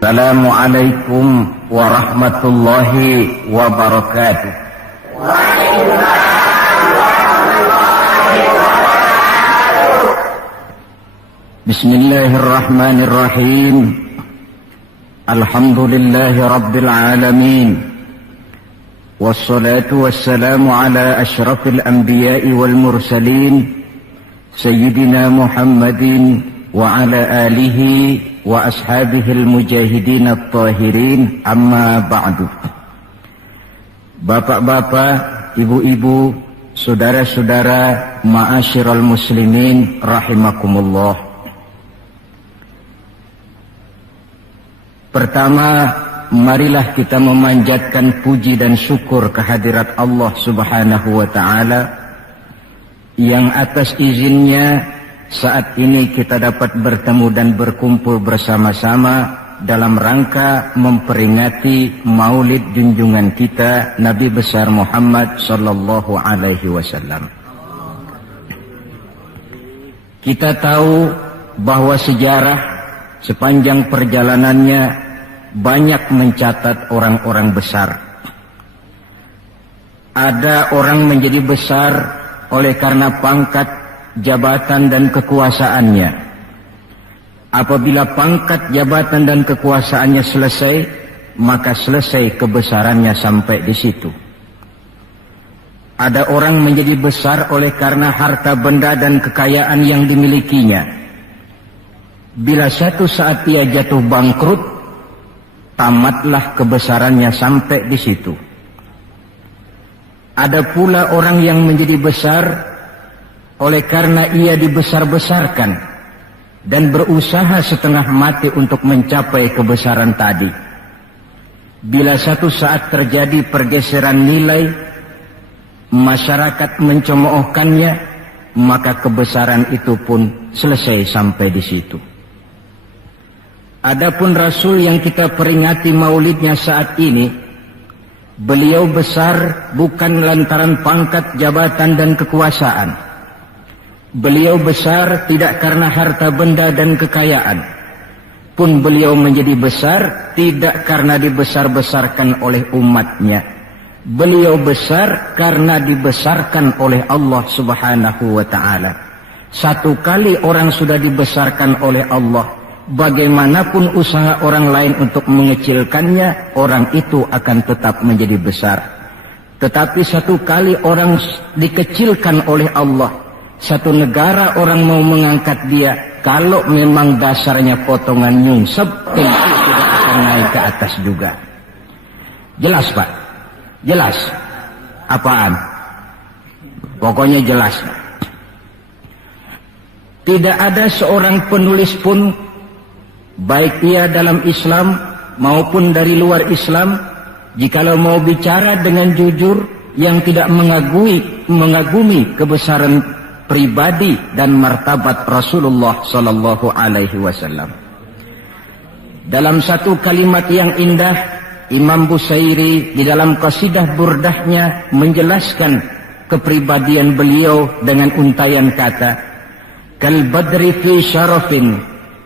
Assalamualaikum warahmatullahi wabarakatuh. Bismillahirrahmanirrahim. Alhamdulillahi rabbil alamin. Wassalatu wassalamu ala asyrafil anbiya'i wal mursalin Sayyidina Muhammadin wa ala alihi wa ashabihil mujahidin at-tahirin, amma ba'du. Bapak-bapak, ibu-ibu, saudara-saudara, ma'asyiral muslimin rahimakumullah. Pertama, marilah kita memanjatkan puji dan syukur kehadirat Allah Subhanahu wa ta'ala yang atas izinnya saat ini kita dapat bertemu dan berkumpul bersama-sama dalam rangka memperingati maulid junjungan kita Nabi besar Muhammad sallallahu alaihi wasallam. Kita tahu bahwa sejarah sepanjang perjalanannya banyak mencatat orang-orang besar. Ada orang menjadi besar oleh karena pangkat, jabatan dan kekuasaannya. Apabila pangkat, jabatan dan kekuasaannya selesai, maka selesai kebesarannya sampai di situ. Ada orang menjadi besar oleh karena harta benda dan kekayaan yang dimilikinya. Bila satu saat ia jatuh bangkrut, tamatlah kebesarannya sampai di situ. Ada pula orang yang menjadi besar oleh karena ia dibesar-besarkan dan berusaha setengah mati untuk mencapai kebesaran tadi. Bila satu saat terjadi pergeseran nilai, masyarakat mencemoohkannya, maka kebesaran itu pun selesai sampai di situ. Adapun Rasul yang kita peringati maulidnya saat ini, beliau besar bukan lantaran pangkat, jabatan dan kekuasaan. Beliau besar tidak karena harta benda dan kekayaan. Pun beliau menjadi besar tidak karena dibesar-besarkan oleh umatnya. Beliau besar karena dibesarkan oleh Allah Subhanahu wa ta'ala. Satu kali orang sudah dibesarkan oleh Allah, bagaimanapun usaha orang lain untuk mengecilkannya, orang itu akan tetap menjadi besar. Tetapi satu kali orang dikecilkan oleh Allah, satu negara orang mau mengangkat dia, kalau memang dasarnya potongan nyungsep, tentu tidak akan naik ke atas juga. Jelas Pak? Jelas? Apaan? Pokoknya jelas. Tidak ada seorang penulis pun, baik ia dalam Islam maupun dari luar Islam, jikalau mau bicara dengan jujur yang tidak mengagumi kebesaran pribadi dan martabat Rasulullah sallallahu alaihi wasallam. Dalam satu kalimat yang indah, Imam Busairi di dalam qasidah burdahnya menjelaskan kepribadian beliau dengan untayan kata, kal badri fi syarafin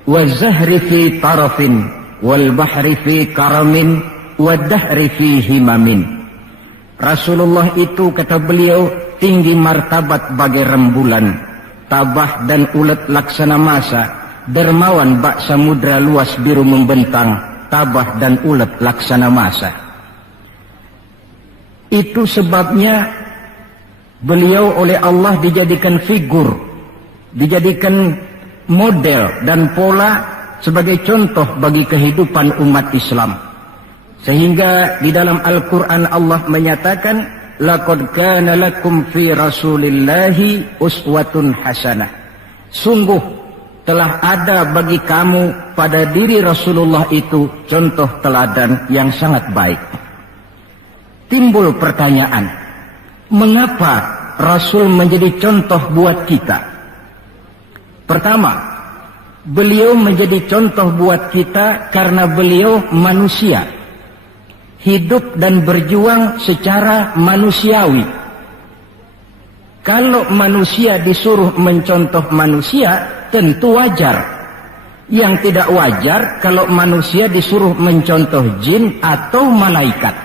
wa zahri fi tarafin wal bahri fi karamin wa dahri fi himamin. Rasulullah itu, kata beliau, tinggi martabat bagai rembulan, tabah dan ulet laksana masa, dermawan bak samudra luas biru membentang, tabah dan ulet laksana masa. Itu sebabnya beliau oleh Allah dijadikan figur, dijadikan model dan pola sebagai contoh bagi kehidupan umat Islam. Sehingga di dalam Al-Quran Allah menyatakan, laqad kana lakum fi rasulillahi uswatun hasanah. Sungguh telah ada bagi kamu pada diri Rasulullah itu contoh teladan yang sangat baik. Timbul pertanyaan, mengapa Rasul menjadi contoh buat kita? Pertama, beliau menjadi contoh buat kita karena beliau manusia, hidup dan berjuang secara manusiawi. Kalau manusia disuruh mencontoh manusia, tentu wajar. Yang tidak wajar kalau manusia disuruh mencontoh jin atau malaikat.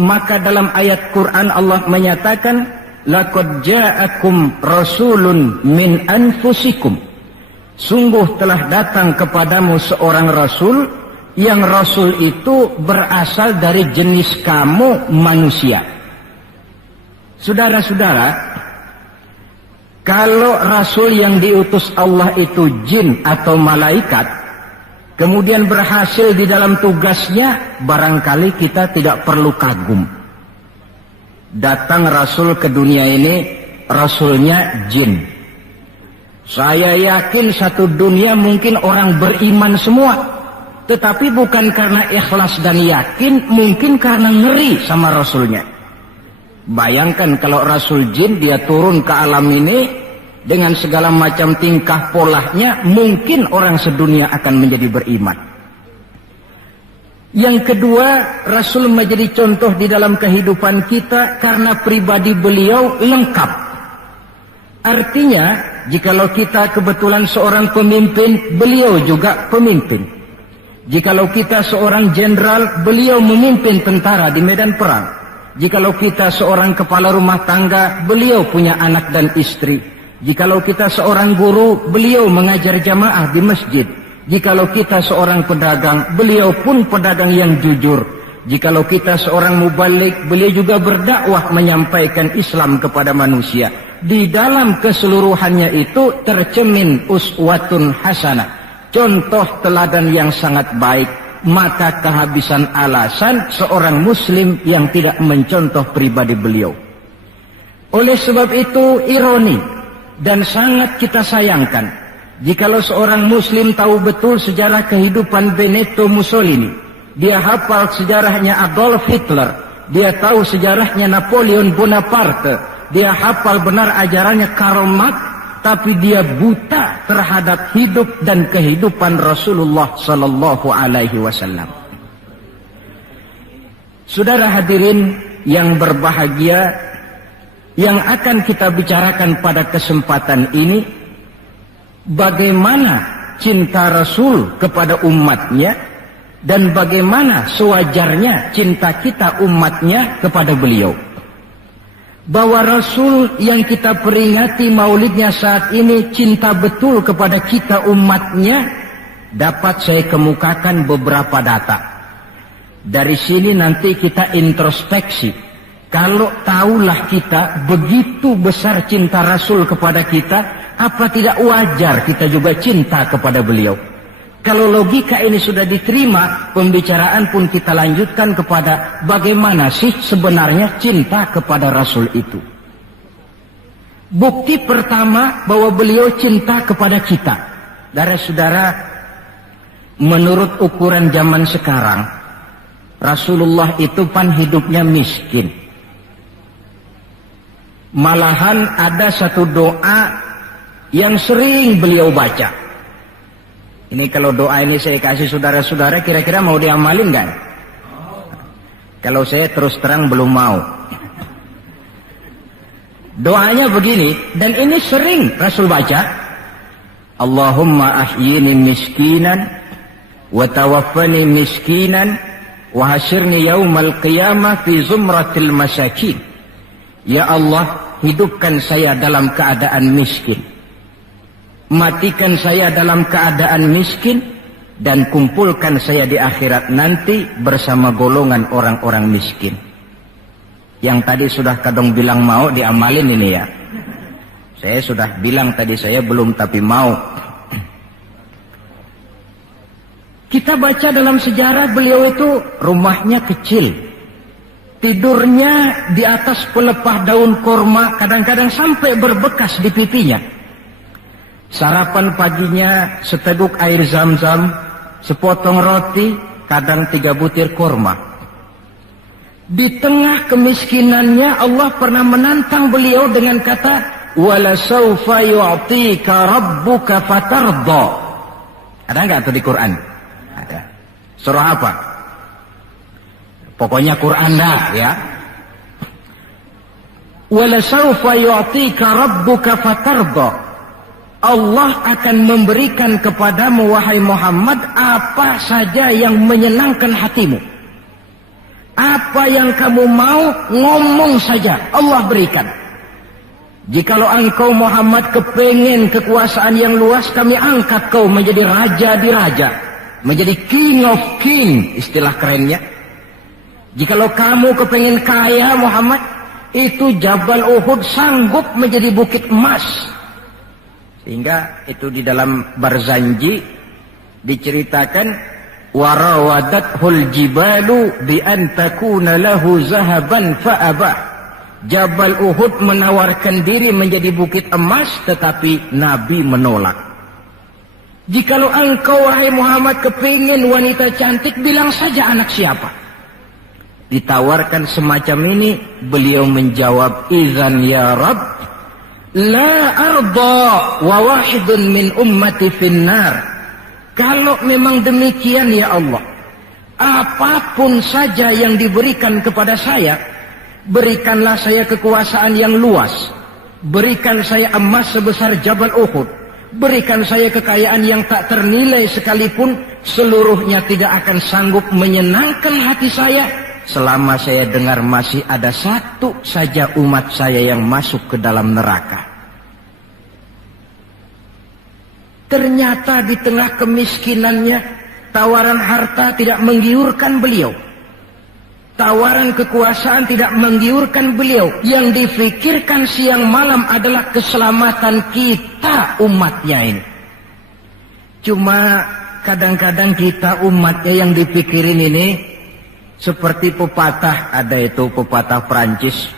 Maka dalam ayat Quran Allah menyatakan, laqad ja'akum rasulun min anfusikum. Sungguh telah datang kepadamu seorang rasul, yang rasul itu berasal dari jenis kamu manusia. Saudara-saudara, kalau rasul yang diutus Allah itu jin atau malaikat, kemudian berhasil di dalam tugasnya, barangkali kita tidak perlu kagum. Datang rasul ke dunia ini, rasulnya jin. Saya yakin satu dunia mungkin orang beriman semua. Tetapi bukan karena ikhlas dan yakin, mungkin karena ngeri sama rasulnya. Bayangkan kalau rasul jin dia turun ke alam ini dengan segala macam tingkah polanya, mungkin orang sedunia akan menjadi beriman. Yang kedua, rasul menjadi contoh di dalam kehidupan kita karena pribadi beliau lengkap. Artinya, jikalau kita kebetulan seorang pemimpin, beliau juga pemimpin. Jikalau kita seorang jenderal, beliau memimpin tentara di medan perang. Jikalau kita seorang kepala rumah tangga, beliau punya anak dan istri. Jikalau kita seorang guru, beliau mengajar jamaah di masjid. Jikalau kita seorang pedagang, beliau pun pedagang yang jujur. Jikalau kita seorang mubalik, beliau juga berdakwah menyampaikan Islam kepada manusia. Di dalam keseluruhannya itu tercemin uswatun hasanah, contoh teladan yang sangat baik. Maka kehabisan alasan seorang muslim yang tidak mencontoh pribadi beliau. Oleh sebab itu ironi dan sangat kita sayangkan jikalau seorang muslim tahu betul sejarah kehidupan Benito Mussolini, dia hafal sejarahnya Adolf Hitler, dia tahu sejarahnya Napoleon Bonaparte, dia hafal benar ajarannya Karl Marx, tapi dia buta terhadap hidup dan kehidupan Rasulullah sallallahu alaihi wasallam. Saudara hadirin yang berbahagia, yang akan kita bicarakan pada kesempatan ini, bagaimana cinta Rasul kepada umatnya dan bagaimana sewajarnya cinta kita umatnya kepada beliau. Bahwa Rasul yang kita peringati maulidnya saat ini cinta betul kepada kita umatnya, dapat saya kemukakan beberapa data. Dari sini nanti kita introspeksi. Kalau tahulah kita begitu besar cinta Rasul kepada kita, apa tidak wajar kita juga cinta kepada beliau? Kalau logika ini sudah diterima, pembicaraan pun kita lanjutkan kepada bagaimana sih sebenarnya cinta kepada Rasul itu. Bukti pertama bahwa beliau cinta kepada kita. Saudara-saudara, menurut ukuran zaman sekarang, Rasulullah itu pan hidupnya miskin. Malahan ada satu doa yang sering beliau baca. Ini kalau doa ini saya kasih saudara-saudara, kira-kira mau diamalin nggak? Kalau saya terus terang belum mau. Doanya begini, dan ini sering Rasul baca. Allahumma ahyini miskinan, wa tawaffani miskinan, wa hasyirni yaumal qiyamah fi zumratil masakin. Ya Allah, hidupkan saya dalam keadaan miskin. Matikan saya dalam keadaan miskin dan kumpulkan saya di akhirat nanti bersama golongan orang-orang miskin. Yang tadi sudah kadang bilang mau diamalin ini ya. Saya sudah bilang tadi saya belum tapi mau. Kita baca dalam sejarah beliau itu rumahnya kecil. Tidurnya di atas pelepah daun korma, kadang-kadang sampai berbekas di pipinya. Sarapan paginya seteguk air zam-zam, sepotong roti, kadang 3 butir korma. Di tengah kemiskinannya Allah pernah menantang beliau dengan kata, "Wala saufa yu'tika rabbuka fatardha." Ada enggak itu di Quran? Ada. Surah apa? Pokoknya Quran dah ya. "Wala saufa yu'tika rabbuka fatardha." Allah akan memberikan kepadamu wahai Muhammad apa saja yang menyenangkan hatimu. Apa yang kamu mau, ngomong saja, Allah berikan. Jikalau engkau Muhammad kepengen kekuasaan yang luas, kami angkat kau menjadi raja di raja, menjadi king of king, istilah kerennya. Jikalau kamu kepengen kaya Muhammad, itu Jabal Uhud sanggup menjadi bukit emas. Sehingga itu di dalam Barzanji diceritakan, warawadathu jibalu bi an takuna lahu zahaban fa'aba. Jabal Uhud menawarkan diri menjadi bukit emas, tetapi Nabi menolak. Jikalau engkau wahai Muhammad kepingin wanita cantik, bilang saja anak siapa. Ditawarkan semacam ini, beliau menjawab, izan ya Rabb, la arda wa wahidun min ummati finnar. Kalau memang demikian ya Allah, apapun saja yang diberikan kepada saya, berikanlah saya kekuasaan yang luas, berikan saya emas sebesar Jabal Uhud, berikan saya kekayaan yang tak ternilai sekalipun, seluruhnya tidak akan sanggup menyenangkan hati saya selama saya dengar masih ada satu saja umat saya yang masuk ke dalam neraka. Ternyata di tengah kemiskinannya, tawaran harta tidak menggiurkan beliau. Tawaran kekuasaan tidak menggiurkan beliau. Yang difikirkan siang malam adalah keselamatan kita umatnya ini. Cuma kadang-kadang kita umatnya yang dipikirin ini seperti pepatah, ada itu pepatah Prancis,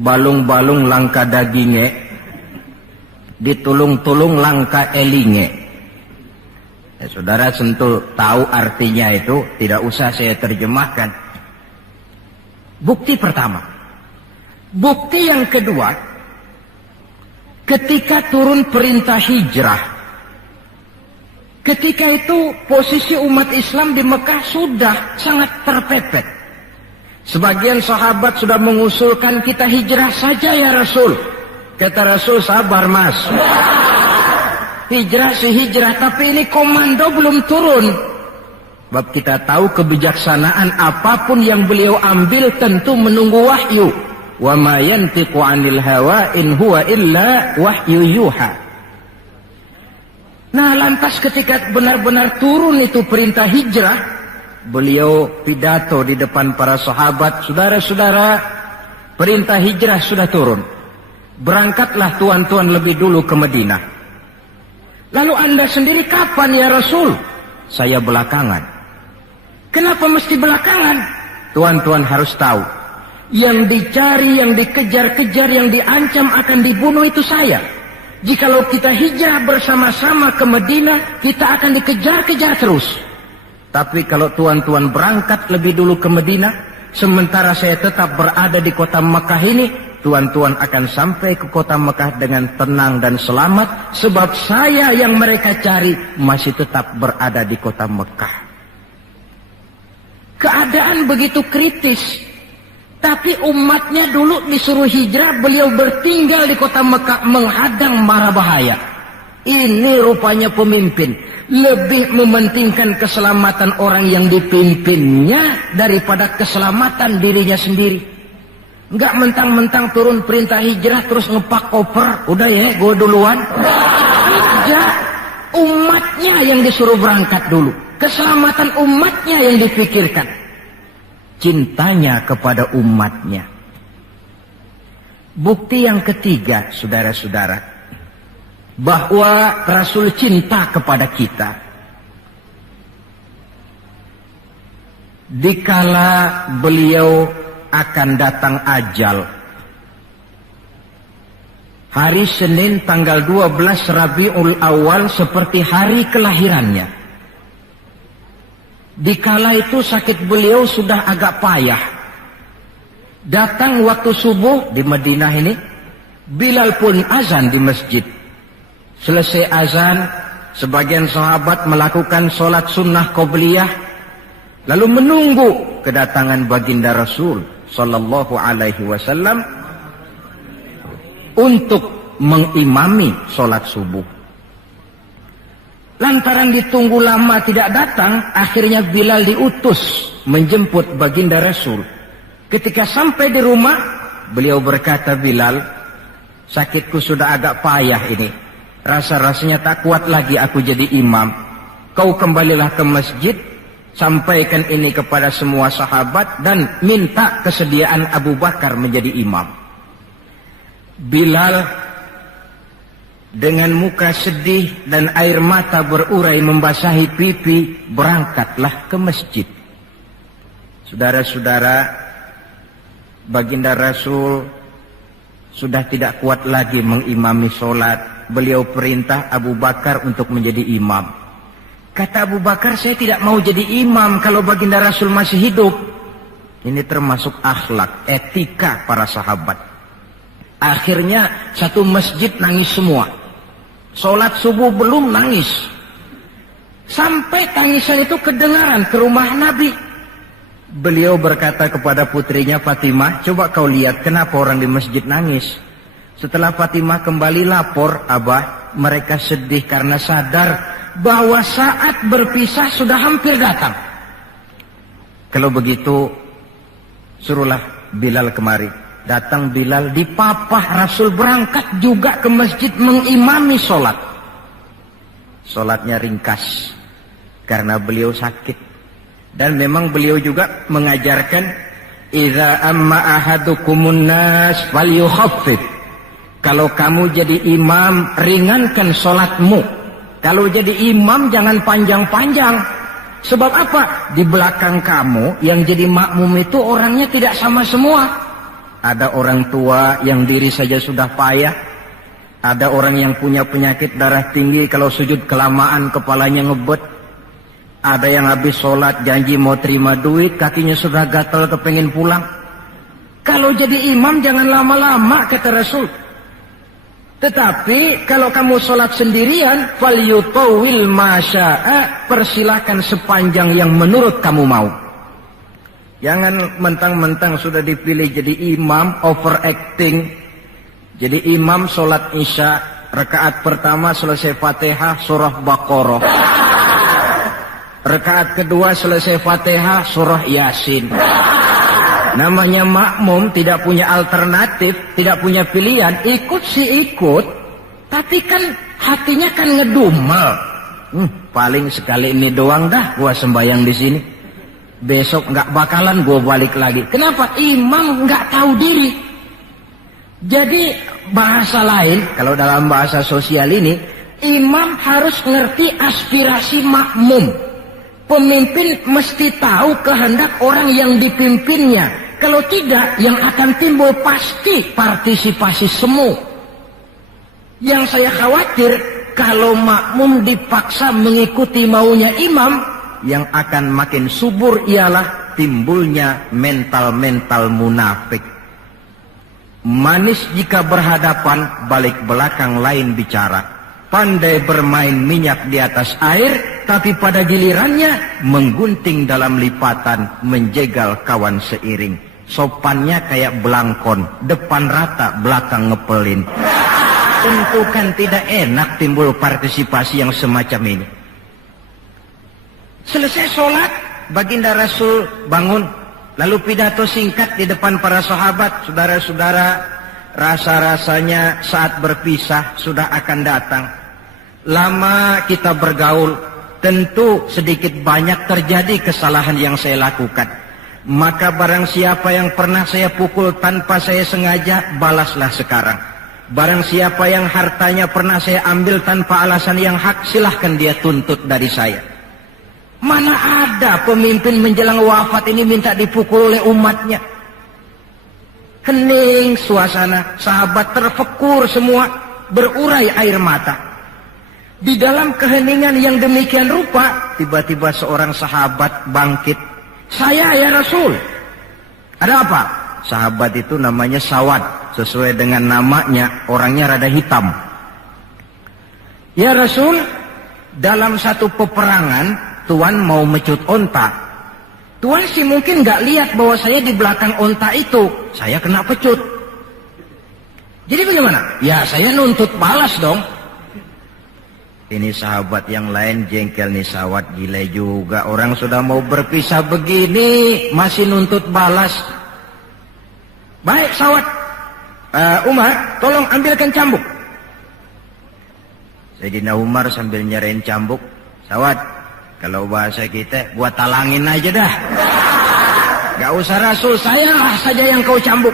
balung-balung langka dagingnya, ditulung-tulung langka elinge. Ya, saudara tentu tahu artinya itu, tidak usah saya terjemahkan. Bukti pertama. Bukti yang kedua, ketika turun perintah hijrah, ketika itu posisi umat Islam di Mekah sudah sangat terpepet. Sebagian sahabat sudah mengusulkan, kita hijrah saja ya Rasul. Kata Rasul, sabar mas, hijrah sih hijrah, tapi ini komando belum turun. Sebab kita tahu kebijaksanaan, apapun yang beliau ambil tentu menunggu wahyu. Wa ma yantiqu 'anil hawa in huwa illa wahyu yuha. Nah, lantas ketika benar-benar turun itu perintah hijrah, beliau pidato di depan para sahabat, saudara-saudara, perintah hijrah sudah turun. Berangkatlah tuan-tuan lebih dulu ke Madinah. Lalu anda sendiri kapan ya Rasul? Saya belakangan. Kenapa mesti belakangan? Tuan-tuan harus tahu, yang dicari, yang dikejar-kejar, yang diancam akan dibunuh itu saya. Jikalau kita hijrah bersama-sama ke Madinah, kita akan dikejar-kejar terus. Tapi kalau tuan-tuan berangkat lebih dulu ke Madinah, sementara saya tetap berada di kota Mekah ini, tuan-tuan akan sampai ke kota Mekah dengan tenang dan selamat, sebab saya yang mereka cari masih tetap berada di kota Mekah. Keadaan begitu kritis, tapi umatnya dulu disuruh hijrah, beliau bertinggal di kota Mekah menghadang mara bahaya. Ini rupanya pemimpin lebih mementingkan keselamatan orang yang dipimpinnya daripada keselamatan dirinya sendiri. Enggak mentang-mentang turun perintah hijrah terus ngepak koper, udah ya gue duluan. Tidak, umatnya yang disuruh berangkat dulu, keselamatan umatnya yang dipikirkan, cintanya kepada umatnya. Bukti yang ketiga, saudara-saudara, bahwa Rasul cinta kepada kita. Dikala beliau akan datang ajal, hari Senin tanggal 12 Rabiul Awal seperti hari kelahirannya. Dikala itu sakit beliau sudah agak payah. Datang waktu subuh di Madinah ini, Bilal pun azan di masjid. Selesai azan, sebagian sahabat melakukan sholat sunnah qobliyah, lalu menunggu kedatangan baginda Rasul Sallallahu Alaihi Wasallam untuk mengimami sholat subuh. Lantaran ditunggu lama tidak datang, akhirnya Bilal diutus menjemput baginda Rasul. Ketika sampai di rumah, beliau berkata, Bilal, sakitku sudah agak payah ini. Rasa-rasanya tak kuat lagi aku jadi imam. Kau kembalilah ke masjid, sampaikan ini kepada semua sahabat dan minta kesediaan Abu Bakar menjadi imam. Bilal dengan muka sedih dan air mata berurai membasahi pipi, berangkatlah ke masjid. Saudara-saudara, baginda Rasul sudah tidak kuat lagi mengimami sholat. Beliau perintah Abu Bakar untuk menjadi imam. Kata Abu Bakar, saya tidak mau jadi imam kalau baginda Rasul masih hidup. Ini termasuk akhlak, etika para sahabat. Akhirnya satu masjid nangis semua. Sholat subuh belum nangis. Sampai tangisan itu kedengaran ke rumah Nabi. Beliau berkata kepada putrinya Fatimah, coba kau lihat kenapa orang di masjid nangis. Setelah Fatimah kembali lapor, Abah, mereka sedih karena sadar bahwa saat berpisah sudah hampir datang. Kalau begitu, suruhlah Bilal kemari. Datang Bilal, dipapah Rasul berangkat juga ke masjid mengimami sholat. Sholatnya ringkas karena beliau sakit. Dan memang beliau juga mengajarkan, idza amma ahadukumun nas falyukhaffif. Kalau kamu jadi imam, ringankan sholatmu. Kalau jadi imam jangan panjang-panjang. Sebab apa? Di belakang kamu yang jadi makmum itu orangnya tidak sama semua. Ada orang tua yang diri saja sudah payah. Ada orang yang punya penyakit darah tinggi, kalau sujud kelamaan kepalanya ngebet. Ada yang habis sholat janji mau terima duit, kakinya sudah gatal kepengen pulang. Kalau jadi imam jangan lama-lama, kata Rasul. Tetapi kalau kamu sholat sendirian, falyutawil masya'a, persilahkan sepanjang yang menurut kamu mau. Jangan mentang-mentang sudah dipilih jadi imam, overacting. Jadi imam sholat isya, rakaat pertama selesai Fatihah, surah Baqarah. Rakaat kedua selesai Fatihah, surah Yasin. Namanya makmum, tidak punya alternatif, tidak punya pilihan. Ikut sih ikut, tapi kan hatinya kan ngedumel. Paling sekali ini doang dah gua sembahyang di sini. Besok nggak bakalan gue balik lagi. Kenapa? Imam nggak tahu diri. Jadi bahasa lain, kalau dalam bahasa sosial ini, imam harus ngerti aspirasi makmum. Pemimpin mesti tahu kehendak orang yang dipimpinnya. Kalau tidak, yang akan timbul pasti partisipasi semu. Yang saya khawatir, kalau makmum dipaksa mengikuti maunya imam, yang akan makin subur ialah timbulnya mental-mental munafik. Manis jika berhadapan, balik belakang lain bicara. Pandai bermain minyak di atas air, tapi pada gilirannya menggunting dalam lipatan, menjegal kawan seiring. Sopannya kayak belangkon, depan rata, belakang ngepelin. Tentu kan tidak enak timbul partisipasi yang semacam ini. Selesai sholat, baginda Rasul bangun, lalu pidato singkat di depan para sahabat. Saudara-saudara, rasa-rasanya saat berpisah sudah akan datang. Lama kita bergaul, tentu sedikit banyak terjadi kesalahan yang saya lakukan. Maka barang siapa yang pernah saya pukul tanpa saya sengaja, balaslah sekarang. Barang siapa yang hartanya pernah saya ambil tanpa alasan yang hak, silahkan dia tuntut dari saya. Mana ada pemimpin menjelang wafat ini minta dipukul oleh umatnya. Hening suasana, sahabat terfekur semua, berurai air mata. Di dalam keheningan yang demikian rupa, tiba-tiba seorang sahabat bangkit. Saya ya Rasul. Ada apa? Sahabat itu namanya Sawad, sesuai dengan namanya, orangnya rada hitam. Ya Rasul, dalam satu peperangan, Tuan mau mecut onta. Tuan sih mungkin nggak lihat bahwa saya di belakang onta itu. Saya kena pecut. Jadi bagaimana? Ya saya nuntut balas dong. Ini sahabat yang lain jengkel nih, sawat gila juga. Orang sudah mau berpisah begini masih nuntut balas. Baik sawat, Umar tolong ambilkan cambuk. Sayyidina Umar sambil nyerahin cambuk. Sawat, kalau bahasa kita buat talangin aja dah. Gak usah Rasul, saya saja yang kau cambuk.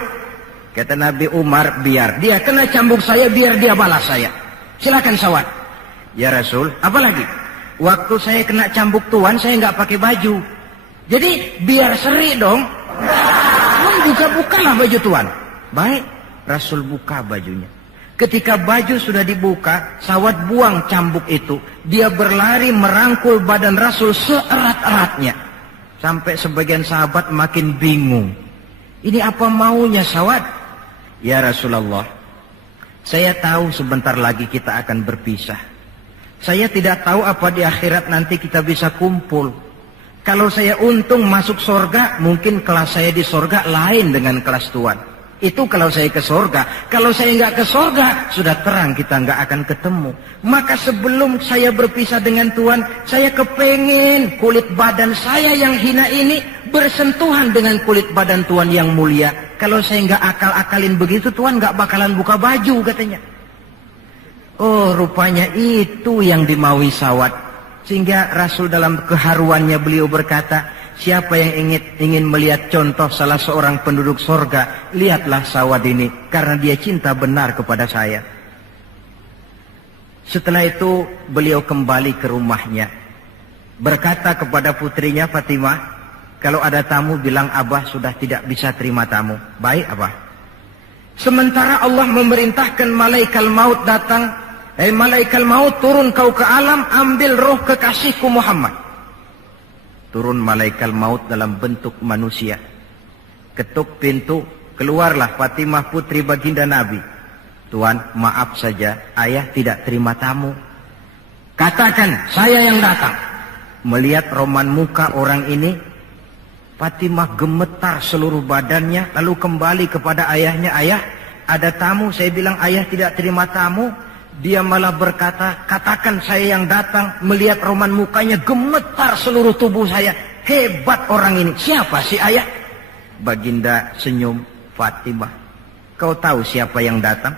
Kata Nabi Umar, biar dia kena cambuk saya, biar dia balas saya. Silakan sawat. Ya Rasul, apalagi? Waktu saya kena cambuk tuan, saya nggak pakai baju. Jadi biar seri dong. Tuan buka-bukalah baju tuan. Baik, Rasul buka bajunya. Ketika baju sudah dibuka, sawat buang cambuk itu. Dia berlari merangkul badan Rasul seerat-eratnya. Sampai sebagian sahabat makin bingung. Ini apa maunya sawat? Ya Rasulullah, saya tahu sebentar lagi kita akan berpisah. Saya tidak tahu apa di akhirat nanti kita bisa kumpul. Kalau saya untung masuk surga, mungkin kelas saya di surga lain dengan kelas tuan. Itu kalau saya ke surga. Kalau saya nggak ke surga, sudah terang kita nggak akan ketemu. Maka sebelum saya berpisah dengan tuan, saya kepengen kulit badan saya yang hina ini bersentuhan dengan kulit badan tuan yang mulia. Kalau saya nggak akal-akalin begitu, tuan nggak bakalan buka baju katanya. Oh, rupanya itu yang dimaui sawat. Sehingga Rasul dalam keharuannya beliau berkata, siapa yang ingin melihat contoh salah seorang penduduk sorga, lihatlah sawat ini, karena dia cinta benar kepada saya. Setelah itu beliau kembali ke rumahnya, berkata kepada putrinya Fatimah, kalau ada tamu bilang Abah sudah tidak bisa terima tamu. Baik Abah. Sementara Allah memerintahkan malaikat maut datang. Malaikat maut turun kau ke alam, ambil roh kekasihku Muhammad. Turun malaikat maut dalam bentuk manusia. Ketuk pintu, keluarlah Fatimah putri baginda Nabi. Tuan, maaf saja, ayah tidak terima tamu. Katakan, saya yang datang. Melihat roman muka orang ini, Fatimah gemetar seluruh badannya, lalu kembali kepada ayahnya. Ayah, ada tamu. Saya bilang ayah tidak terima tamu. Dia malah berkata, katakan saya yang datang. Melihat roman mukanya, gemetar seluruh tubuh saya. Hebat orang ini. Siapa sih ayah? Baginda senyum. Fatimah, kau tahu siapa yang datang?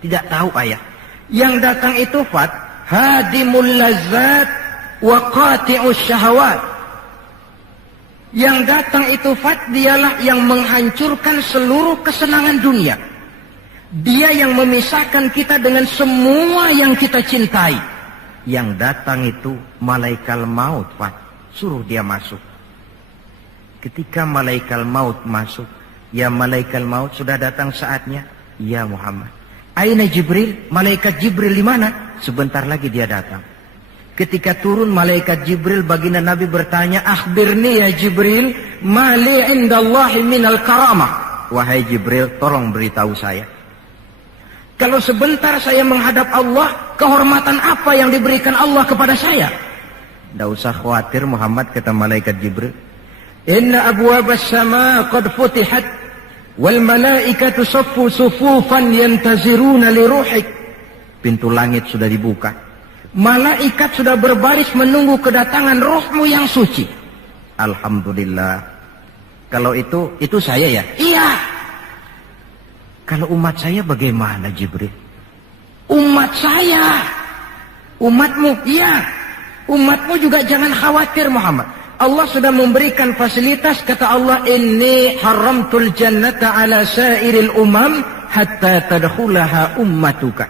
Tidak tahu ayah. Yang datang itu Fat, hadimul lazzat wa qati'us syahawat. Yang datang itu Fat, dialah yang menghancurkan seluruh kesenangan dunia. Dia yang memisahkan kita dengan semua yang kita cintai. Yang datang itu malaikat maut, Pak. Suruh dia masuk. Ketika malaikat maut masuk, ya malaikat maut sudah datang saatnya. Ya Muhammad. Aina Jibril? Malaikat Jibril di mana? Sebentar lagi dia datang. Ketika turun malaikat Jibril, baginda Nabi bertanya, akhbirni ya Jibril, mali indallahi minal karamah. Wahai Jibril, tolong beritahu saya. Kalau sebentar saya menghadap Allah, kehormatan apa yang diberikan Allah kepada saya? Tidak usah khawatir Muhammad, kata malaikat Jibril. Inna abwabas sama qad futihat, wal malaikatu saffu sufufan yantaziruna li ruhik. Pintu langit sudah dibuka. Malaikat sudah berbaris menunggu kedatangan rohmu yang suci. Alhamdulillah. Kalau itu saya ya? Iya. Kalau umat saya bagaimana Jibril? Umat saya. Umatmu, iya. Umatmu juga jangan khawatir Muhammad. Allah sudah memberikan fasilitas, kata Allah, inni haramtul jannata ala sairil umam hatta tadkhulaha ummatuka.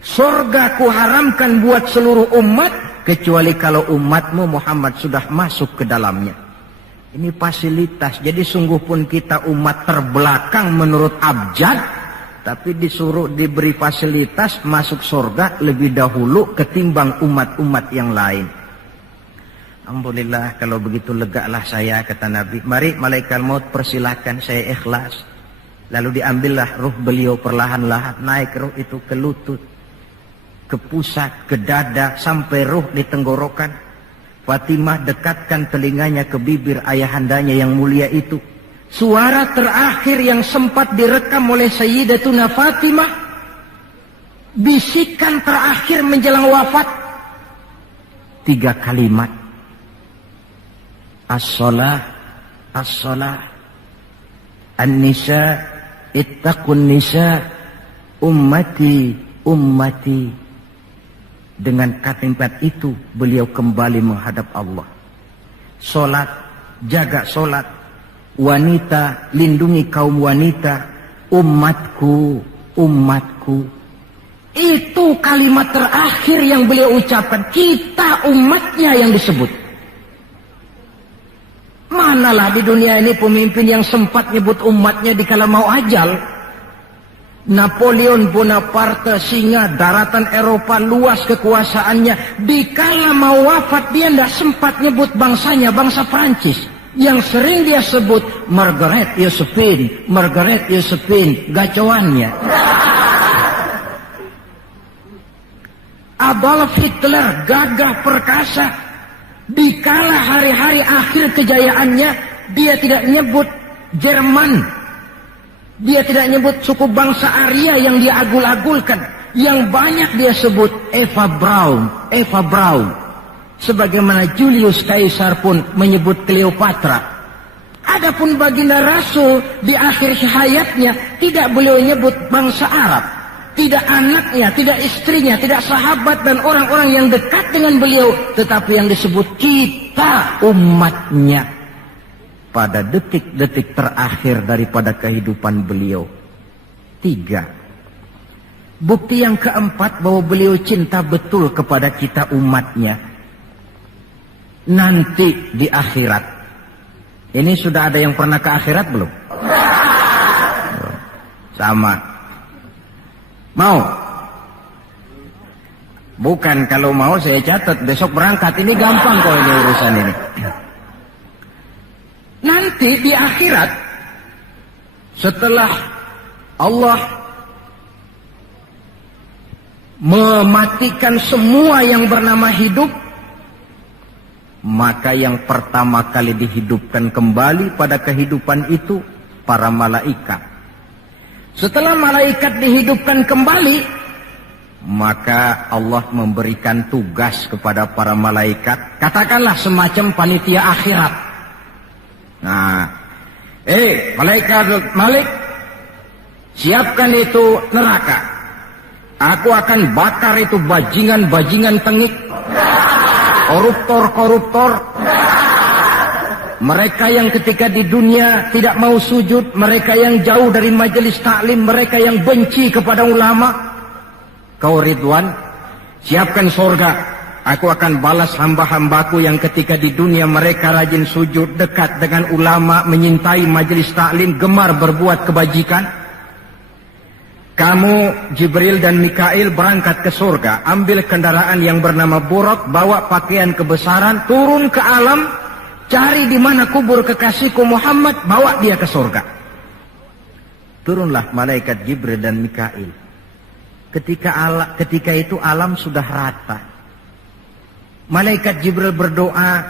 Surga ku haramkan buat seluruh umat, kecuali kalau umatmu Muhammad sudah masuk ke dalamnya. Ini fasilitas. Jadi sungguh pun kita umat terbelakang menurut abjad, tapi disuruh diberi fasilitas masuk surga lebih dahulu ketimbang umat-umat yang lain. Alhamdulillah, kalau begitu legalah saya, kata Nabi. Mari malaikat maut persilahkan, saya ikhlas. Lalu diambillah ruh beliau perlahan-lahan, naik ruh itu ke lutut, ke pusat, ke dada, sampai ruh di tenggorokan. Fatimah dekatkan telinganya ke bibir ayahandanya yang mulia itu. suara terakhir yang sempat direkam oleh Sayyidatuna Fatimah, bisikan terakhir menjelang wafat, 3 kalimat. As-shalah, as-shalah, an-nisa, ittaqun nisa, ummati, ummati. Dengan kalimat itu beliau kembali menghadap Allah. Solat, jaga solat. Wanita, lindungi kaum wanita. Umatku, umatku. Itu kalimat terakhir yang beliau ucapkan. Kita umatnya yang disebut. Manalah di dunia ini pemimpin yang sempat nyebut umatnya dikala mau ajal. Napoleon Bonaparte, singa daratan Eropa, luas kekuasaannya. Dikala mau wafat dia tidak sempat nyebut bangsanya, bangsa Prancis. Yang sering dia sebut Margaret Josephine, Margaret Josephine, gacoannya. Adolf Hitler, gagah perkasa. Dikala hari-hari akhir kejayaannya, dia tidak nyebut Jerman. Dia tidak nyebut suku bangsa Arya yang dia agul-agulkan. Yang banyak dia sebut Eva Braun, Eva Braun. Sebagaimana Julius Caesar pun menyebut Cleopatra. Adapun baginda Rasul di akhir hayatnya tidak beliau nyebut bangsa Arab. Tidak anaknya, tidak istrinya, tidak sahabat dan orang-orang yang dekat dengan beliau. Tetapi yang disebut kita umatnya. Pada detik-detik terakhir daripada kehidupan beliau. 3. Bukti yang keempat bahwa beliau cinta betul kepada kita umatnya. Nanti di akhirat. Ini sudah ada yang pernah ke akhirat belum? Sama. Mau? Bukan, kalau mau saya catat. Besok berangkat. Ini gampang kok ini urusan ini. Nanti di akhirat, setelah Allah mematikan semua yang bernama hidup, maka yang pertama kali dihidupkan kembali pada kehidupan itu para malaikat. Setelah malaikat dihidupkan kembali, maka Allah memberikan tugas kepada para malaikat, katakanlah semacam panitia akhirat. Nah, malaikat Malik, siapkan itu neraka. Aku akan bakar itu bajingan-bajingan tengik, koruptor-koruptor, mereka yang ketika di dunia tidak mau sujud, mereka yang jauh dari majelis taklim, mereka yang benci kepada ulama. Kau Ridwan, siapkan surga. Aku akan balas hamba-hambaku yang ketika di dunia mereka rajin sujud, dekat dengan ulama, menyintai majelis taklim, gemar berbuat kebajikan. Kamu, Jibril dan Mikail berangkat ke surga, ambil kendaraan yang bernama Buraq, bawa pakaian kebesaran, turun ke alam, cari di mana kubur kekasihku Muhammad, bawa dia ke surga. Turunlah malaikat Jibril dan Mikail. Ketika itu alam sudah rata. Malaikat Jibril berdoa,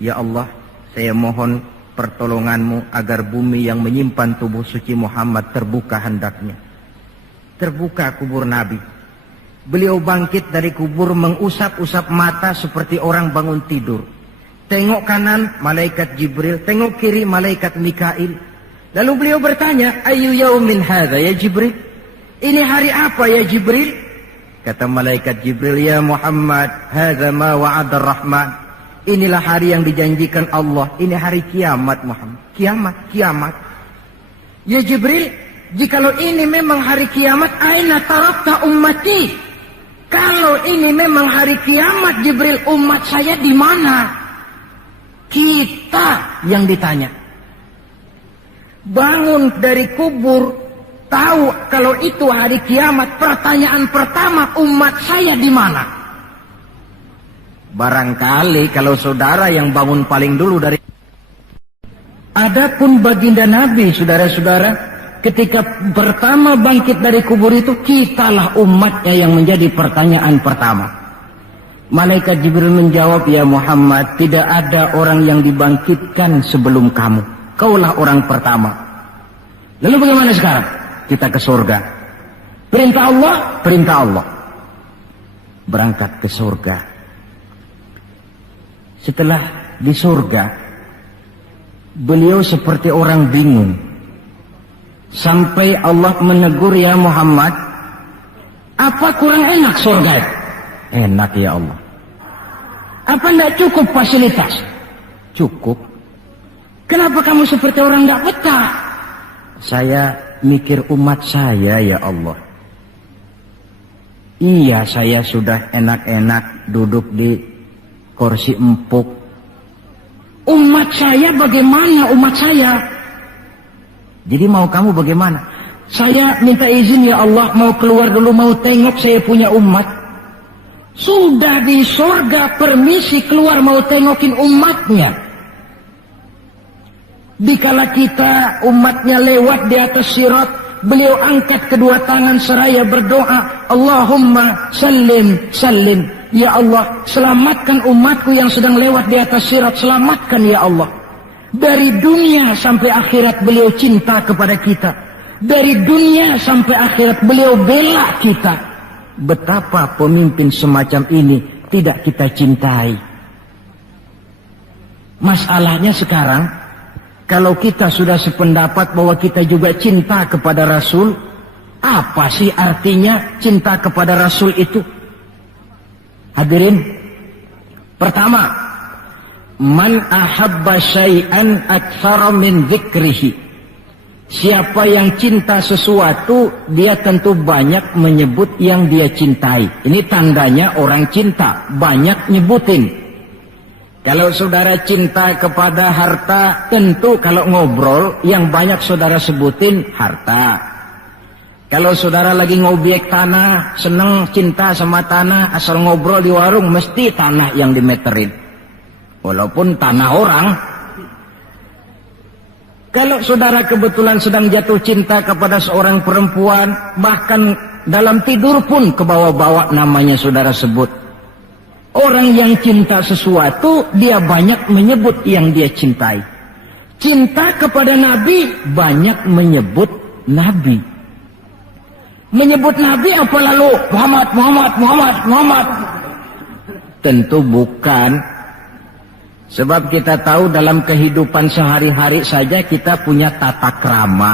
ya Allah, saya mohon pertolonganmu agar bumi yang menyimpan tubuh suci Muhammad terbuka hendaknya. Terbuka kubur Nabi. Beliau bangkit dari kubur mengusap-usap mata seperti orang bangun tidur. Tengok kanan malaikat Jibril, tengok kiri malaikat Mikail. Lalu beliau bertanya, ayu yaumin hadza ya Jibril? Ini hari apa ya Jibril? Kata malaikat Jibril, ya Muhammad, hadza ma wa'ada ar-Rahman. Inilah hari yang dijanjikan Allah. Ini hari kiamat Muhammad. Kiamat, kiamat. Ya Jibril, jikalau ini memang hari kiamat, aina tarakta ummati? Kalau ini memang hari kiamat Jibril, umat saya di mana? Kita yang ditanya. Bangun dari kubur, tahu kalau itu hari kiamat, pertanyaan pertama, umat saya di mana? Barangkali kalau saudara yang bangun paling dulu dari... Adapun baginda Nabi, saudara-saudara, ketika pertama bangkit dari kubur itu, kitalah umatnya yang menjadi pertanyaan pertama. Malaikat Jibril menjawab, ya Muhammad, tidak ada orang yang dibangkitkan sebelum kamu. Kaulah orang pertama. Lalu bagaimana sekarang? Kita ke surga. Perintah Allah, perintah Allah. Berangkat ke surga. Setelah di surga, beliau seperti orang bingung. Sampai Allah menegur, ya Muhammad, apa kurang enak surga? Enak ya Allah. Apa tidak cukup fasilitas? Cukup. Kenapa kamu seperti orang tidak betah? Saya mikir umat saya ya Allah. Iya, saya sudah enak-enak duduk di kursi empuk. Umat saya bagaimana umat saya? Jadi mau kamu bagaimana? Saya minta izin ya Allah, mau keluar dulu, mau tengok saya punya umat. Sudah di surga, permisi keluar mau tengokin umatnya. Dikala kita umatnya lewat di atas sirat, beliau angkat kedua tangan seraya berdoa, Allahumma sallim sallim. Ya Allah, selamatkan umatku yang sedang lewat di atas sirat, selamatkan ya Allah. Dari dunia sampai akhirat beliau cinta kepada kita. Dari dunia sampai akhirat beliau bela kita. Betapa pemimpin semacam ini tidak kita cintai. Masalahnya sekarang, kalau kita sudah sependapat bahwa kita juga cinta kepada Rasul, apa sih artinya cinta kepada Rasul itu? Hadirin, pertama, man ahabba syai'an aktsara min dzikrihi. Siapa yang cinta sesuatu, dia tentu banyak menyebut yang dia cintai. Ini tandanya orang cinta, banyak nyebutin. Kalau saudara cinta kepada harta, tentu kalau ngobrol yang banyak saudara sebutin harta. Kalau saudara lagi ngobyek tanah, seneng cinta sama tanah, asal ngobrol di warung mesti tanah yang dimeterin. Walaupun tanah orang. Kalau saudara kebetulan sedang jatuh cinta kepada seorang perempuan, bahkan dalam tidur pun kebawa-bawa namanya saudara sebut. Orang yang cinta sesuatu, dia banyak menyebut yang dia cintai. Cinta kepada Nabi, banyak menyebut Nabi. Menyebut Nabi apa lalu? Muhammad, Muhammad, Muhammad, Muhammad. Tentu bukan. Sebab kita tahu dalam kehidupan sehari-hari saja kita punya tata krama.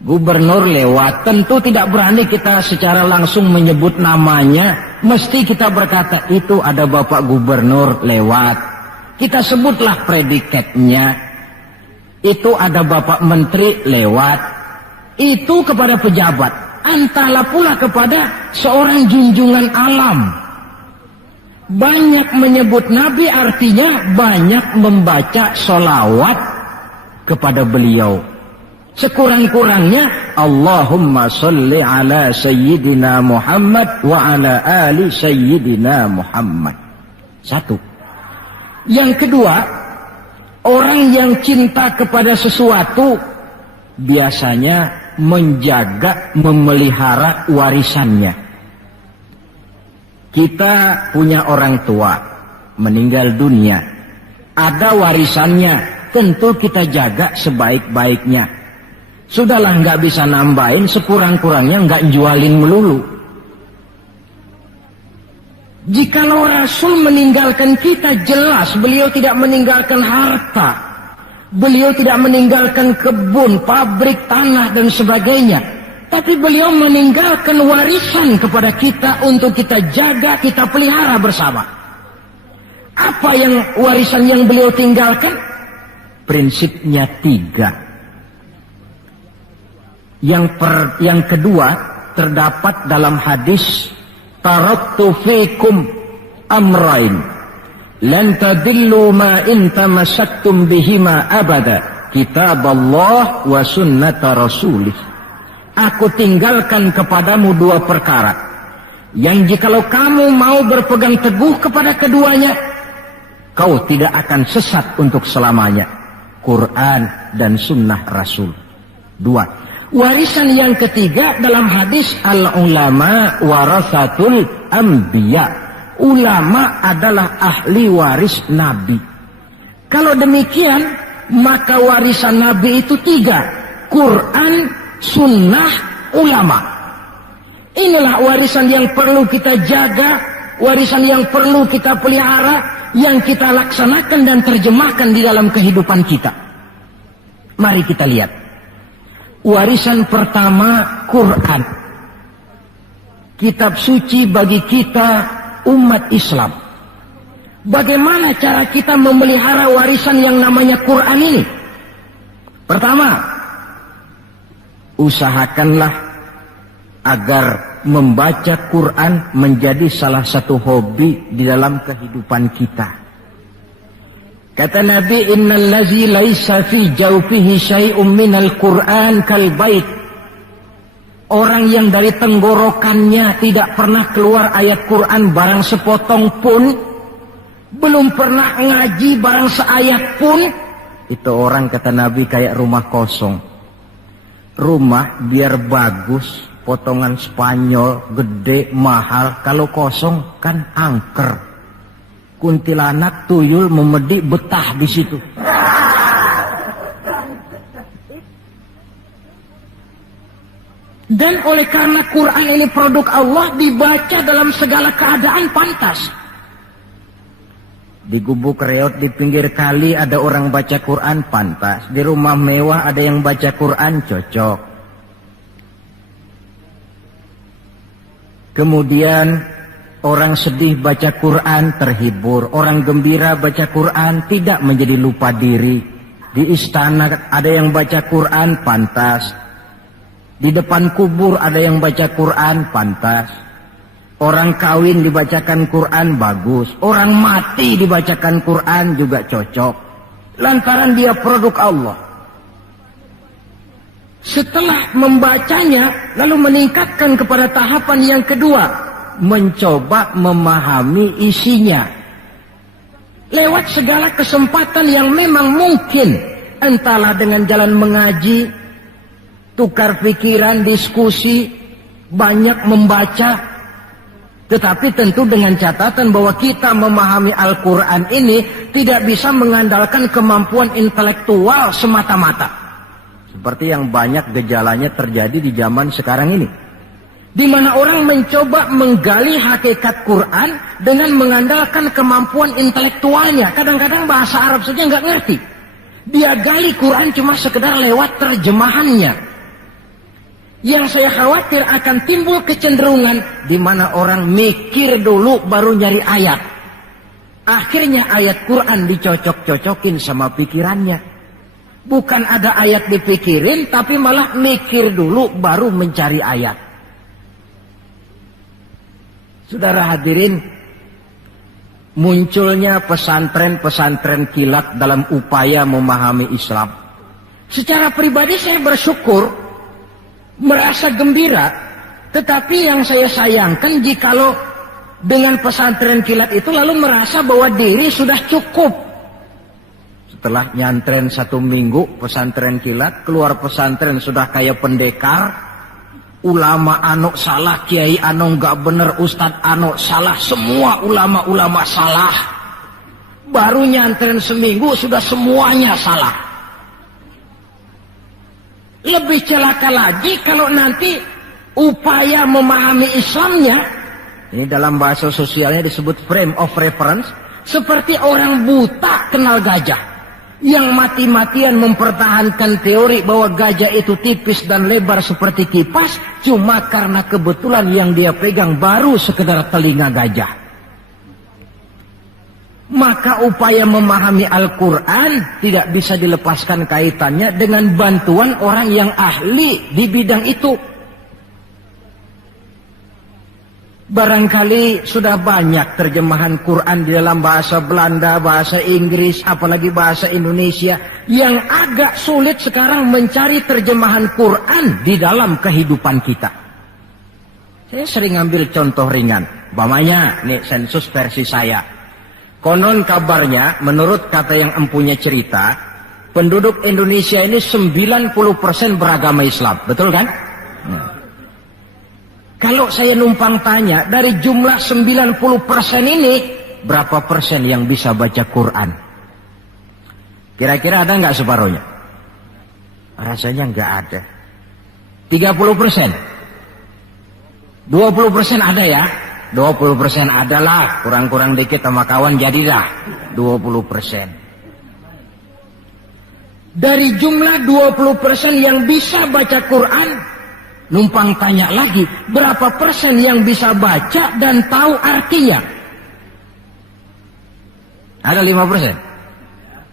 Gubernur lewat, tentu tidak berani kita secara langsung menyebut namanya. Mesti kita berkata, itu ada Bapak Gubernur lewat. Kita sebutlah predikatnya. Itu ada Bapak Menteri lewat. Itu kepada pejabat. Entahlah pula kepada seorang junjungan alam. Banyak menyebut Nabi artinya banyak membaca sholawat kepada beliau. Sekurang-kurangnya Allahumma sholli ala Sayyidina Muhammad wa ala ali Sayyidina Muhammad. Satu. Yang kedua, orang yang cinta kepada sesuatu biasanya menjaga, memelihara warisannya. Kita punya orang tua meninggal dunia, ada warisannya, tentu kita jaga sebaik-baiknya. Sudahlah, nggak bisa nambahin, sekurang-kurangnya nggak jualin melulu. Jikalau Rasul meninggalkan kita, jelas beliau tidak meninggalkan harta, beliau tidak meninggalkan kebun, pabrik, tanah dan sebagainya. Tapi beliau meninggalkan warisan kepada kita untuk kita jaga, kita pelihara bersama. Apa yang warisan yang beliau tinggalkan? Prinsipnya 3. Yang kedua terdapat dalam hadis, taraktu fikum amrain lan tadillu ma in tamassaktum bihima abada, kitab Allah wa sunnata rasulih. Aku tinggalkan kepadamu 2 perkara yang jikalau kamu mau berpegang teguh kepada keduanya, kau tidak akan sesat untuk selamanya. Quran dan sunnah Rasul. 2. Warisan yang ketiga dalam hadis, al-ulama warasatul anbiya. Ulama adalah ahli waris Nabi. Kalau demikian, maka warisan Nabi itu 3. Quran, sunnah, ulama. Inilah warisan yang perlu kita jaga, warisan yang perlu kita pelihara, yang kita laksanakan dan terjemahkan di dalam kehidupan kita. Mari kita lihat. Warisan pertama, Quran. Kitab suci bagi kita umat Islam. Bagaimana cara kita memelihara warisan yang namanya Quran ini? Pertama, usahakanlah agar membaca Quran menjadi salah satu hobi di dalam kehidupan kita. Kata Nabi, innal ladzi laisa fi jawfihi syai'un minal Qur'an kal bait. Orang yang dari tenggorokannya tidak pernah keluar ayat Quran barang sepotong pun, belum pernah ngaji barang seayat pun, itu orang kata Nabi kayak rumah kosong. Rumah biar bagus, potongan Spanyol, gede, mahal, kalau kosong kan angker. Kuntilanak, tuyul, memedik, betah di situ. Dan oleh karena Quran ini produk Allah, dibaca dalam segala keadaan pantas. Di gubuk reot di pinggir kali ada orang baca Quran, pantas. Di rumah mewah ada yang baca Quran, cocok. Kemudian orang sedih baca Quran, terhibur. Orang gembira baca Quran, tidak menjadi lupa diri. Di istana ada yang baca Quran, pantas. Di depan kubur ada yang baca Quran, pantas. Orang kawin dibacakan Quran, bagus. Orang mati dibacakan Quran juga cocok. Lantaran dia produk Allah. Setelah membacanya, lalu meningkatkan kepada tahapan yang kedua. Mencoba memahami isinya. Lewat segala kesempatan yang memang mungkin. Entahlah dengan jalan mengaji, tukar pikiran, diskusi, banyak membaca. Tetapi tentu dengan catatan bahwa kita memahami Al-Quran ini tidak bisa mengandalkan kemampuan intelektual semata-mata. Seperti yang banyak gejalanya terjadi di zaman sekarang ini. Di mana orang mencoba menggali hakikat Quran dengan mengandalkan kemampuan intelektualnya. Kadang-kadang bahasa Arab saja nggak ngerti. Dia gali Quran cuma sekedar lewat terjemahannya. Yang saya khawatir akan timbul kecenderungan di mana orang mikir dulu baru nyari ayat. Akhirnya ayat Quran dicocok-cocokin sama pikirannya. Bukan ada ayat dipikirin, tapi malah mikir dulu baru mencari ayat. Saudara hadirin, munculnya pesantren-pesantren kilat dalam upaya memahami Islam. Secara pribadi saya bersyukur, merasa gembira, tetapi yang saya sayangkan jikalau dengan pesantren kilat itu lalu merasa bahwa diri sudah cukup. Setelah nyantren 1 minggu pesantren kilat, keluar pesantren sudah kayak pendekar, ulama anu salah, kiai anu nggak bener, ustadz anu salah, semua ulama-ulama salah. Baru nyantren seminggu sudah semuanya salah. Lebih celaka lagi kalau nanti upaya memahami Islamnya, ini dalam bahasa sosialnya disebut frame of reference, seperti orang buta kenal gajah, yang mati-matian mempertahankan teori bahwa gajah itu tipis dan lebar seperti kipas, cuma karena kebetulan yang dia pegang baru sekedar telinga gajah. Maka upaya memahami Al-Quran tidak bisa dilepaskan kaitannya dengan bantuan orang yang ahli di bidang itu. Barangkali sudah banyak terjemahan Quran di dalam bahasa Belanda, bahasa Inggris, apalagi bahasa Indonesia. Yang agak sulit sekarang mencari terjemahan Quran di dalam kehidupan kita. Saya sering ambil contoh ringan. Umpamanya, nih sensus versi saya. Konon kabarnya, menurut kata yang empunya cerita, penduduk Indonesia ini 90% beragama Islam. Betul kan? Kalau saya numpang tanya, dari jumlah 90% ini, berapa persen yang bisa baca Quran? Kira-kira ada nggak separuhnya? Rasanya nggak ada. 30%. 20% ada ya? 20% adalah, kurang-kurang dikit sama kawan jadilah 20%. Dari jumlah 20% yang bisa baca Quran, numpang tanya lagi, berapa persen yang bisa baca dan tahu artinya? Ada 5%?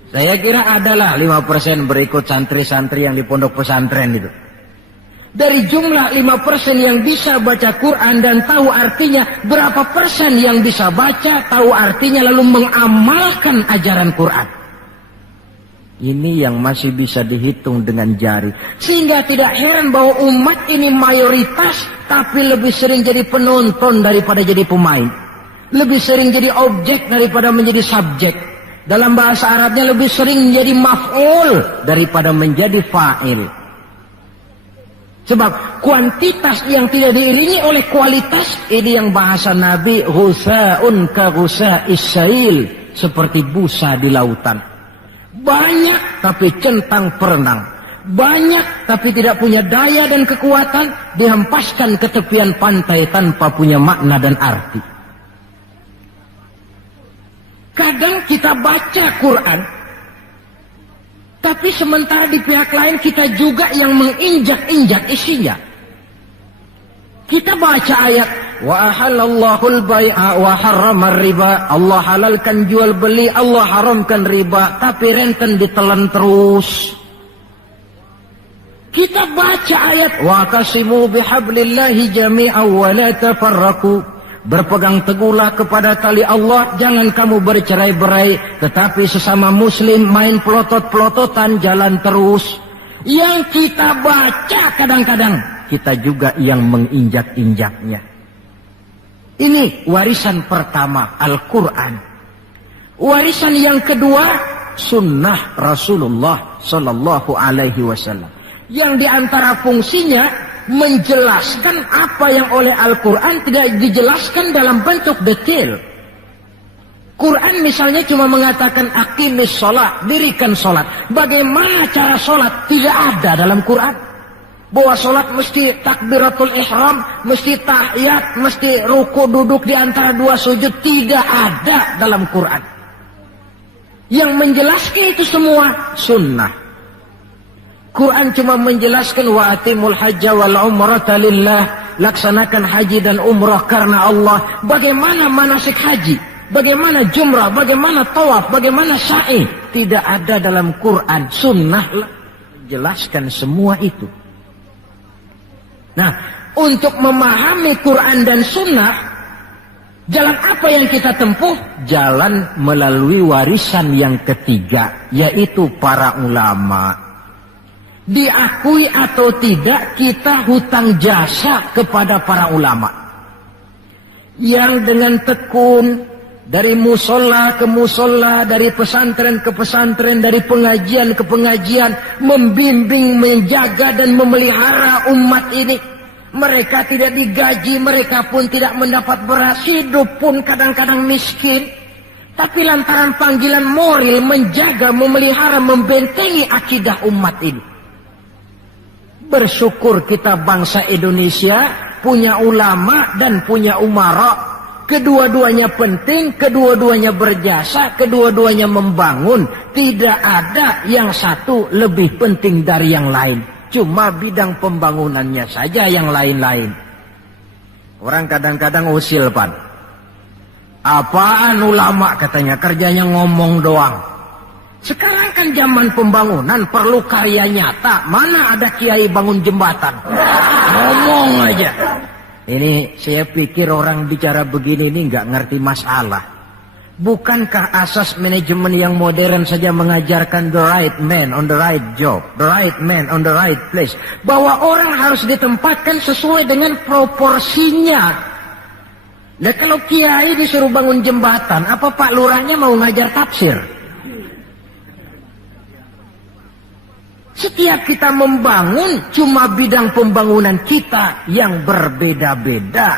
Saya kira adalah 5% berikut santri-santri yang di pondok pesantren itu. Dari jumlah 5% yang bisa baca Quran dan tahu artinya, berapa persen yang bisa baca, tahu artinya, lalu mengamalkan ajaran Quran? Ini yang masih bisa dihitung dengan jari. Sehingga tidak heran bahwa umat ini mayoritas, tapi lebih sering jadi penonton daripada jadi pemain. Lebih sering jadi objek daripada menjadi subjek. Dalam bahasa Arabnya lebih sering menjadi maf'ul daripada menjadi fa'il. Sebab kuantitas yang tidak diiringi oleh kualitas, ini yang bahasa Nabi, husa'un ka husa'is sail, seperti busa di lautan. Banyak tapi centang perenang. Banyak tapi tidak punya daya dan kekuatan, dihempaskan ke tepian pantai tanpa punya makna dan arti. Kadang kita baca Quran, tapi sementara di pihak lain kita juga yang menginjak-injak isinya. Kita baca ayat, wa ahallallahul bai'a wa harramar riba. Allah halalkan jual beli, Allah haramkan riba, tapi renten ditelan terus. Kita baca ayat, wa qasimu bihablillahi jami'an wa la tafarraqu. Berpegang teguhlah kepada tali Allah, jangan kamu bercerai-berai, tetapi sesama muslim main pelotot-pelototan jalan terus. Yang kita baca kadang-kadang, kita juga yang menginjak-injaknya. Ini warisan pertama, Al-Quran. Warisan yang kedua, sunnah Rasulullah Sallallahu Alaihi Wasallam. Yang diantara fungsinya menjelaskan apa yang oleh Al-Quran tidak dijelaskan dalam bentuk detail. Quran misalnya cuma mengatakan aqimis sholat, dirikan sholat. Bagaimana cara sholat? Tidak ada dalam Quran. Bahwa sholat mesti takbiratul ihram, mesti tahiyat, mesti ruku duduk di antara dua sujud. Tidak ada dalam Quran. Yang menjelaskan itu semua sunnah. Quran cuma menjelaskan wa atimul hajja wal umrata lillah, laksanakan haji dan umrah karena Allah. Bagaimana manasik haji, bagaimana jumrah, bagaimana tawaf, bagaimana sa'i, tidak ada dalam Quran. Sunnah menjelaskan semua itu. Nah, untuk memahami Quran dan sunnah, jalan apa yang kita tempuh? Jalan melalui warisan yang ketiga, yaitu para ulama. Diakui atau tidak, kita hutang jasa kepada para ulama yang dengan tekun dari musola ke musola, dari pesantren ke pesantren, dari pengajian ke pengajian, membimbing, menjaga dan memelihara umat ini. Mereka tidak digaji, mereka pun tidak mendapat beras, hidup pun kadang-kadang miskin, tapi lantaran panggilan moral menjaga, memelihara, membentengi akidah umat ini. Bersyukur kita bangsa Indonesia punya ulama dan punya umara. Kedua-duanya penting, kedua-duanya berjasa, kedua-duanya membangun. Tidak ada yang satu lebih penting dari yang lain. Cuma bidang pembangunannya saja yang lain-lain. Orang kadang-kadang usil, Pan. Apaan ulama katanya, kerjanya ngomong doang. Sekarang kan zaman pembangunan, perlu karya nyata. Mana ada kiai bangun jembatan? Ngomong aja. Ini saya pikir orang bicara begini ini nggak ngerti masalah. Bukankah asas manajemen yang modern saja mengajarkan the right man on the right job, the right man on the right place, bahwa orang harus ditempatkan sesuai dengan proporsinya. Nah, kalau kiai disuruh bangun jembatan, apa Pak Lurahnya mau ngajar tafsir? Setiap kita membangun, cuma bidang pembangunan kita yang berbeda-beda.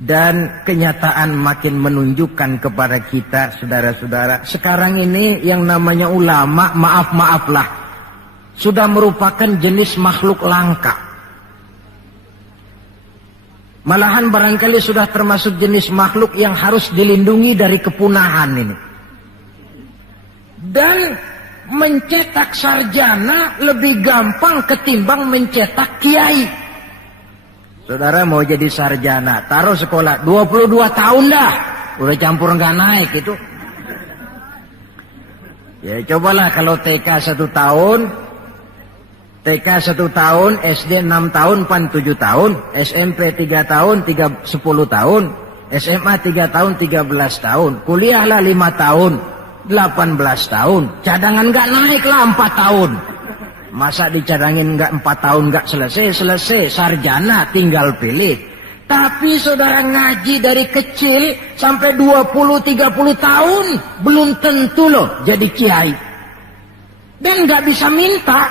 Dan kenyataan makin menunjukkan kepada kita, saudara-saudara, sekarang ini yang namanya ulama, maaf-maaflah, sudah merupakan jenis makhluk langka. Malahan barangkali sudah termasuk jenis makhluk yang harus dilindungi dari kepunahan ini. Dan mencetak sarjana lebih gampang ketimbang mencetak kiai. Saudara mau jadi sarjana, taruh sekolah 22 tahun dah, udah campur nggak naik itu. Ya cobalah kalau TK 1 tahun, TK 1 tahun, SD 6 tahun, PAN 7 tahun, SMP 3 tahun, 10 tahun, SMA 3 tahun, 13 tahun, kuliahlah 5 tahun, 18 tahun, cadangan nggak naik lah 4 tahun. Masa dicadangin nggak 4 tahun nggak selesai, sarjana tinggal pilih. Tapi saudara ngaji dari kecil sampai 20-30 tahun belum tentu loh jadi kiai. Dan nggak bisa minta.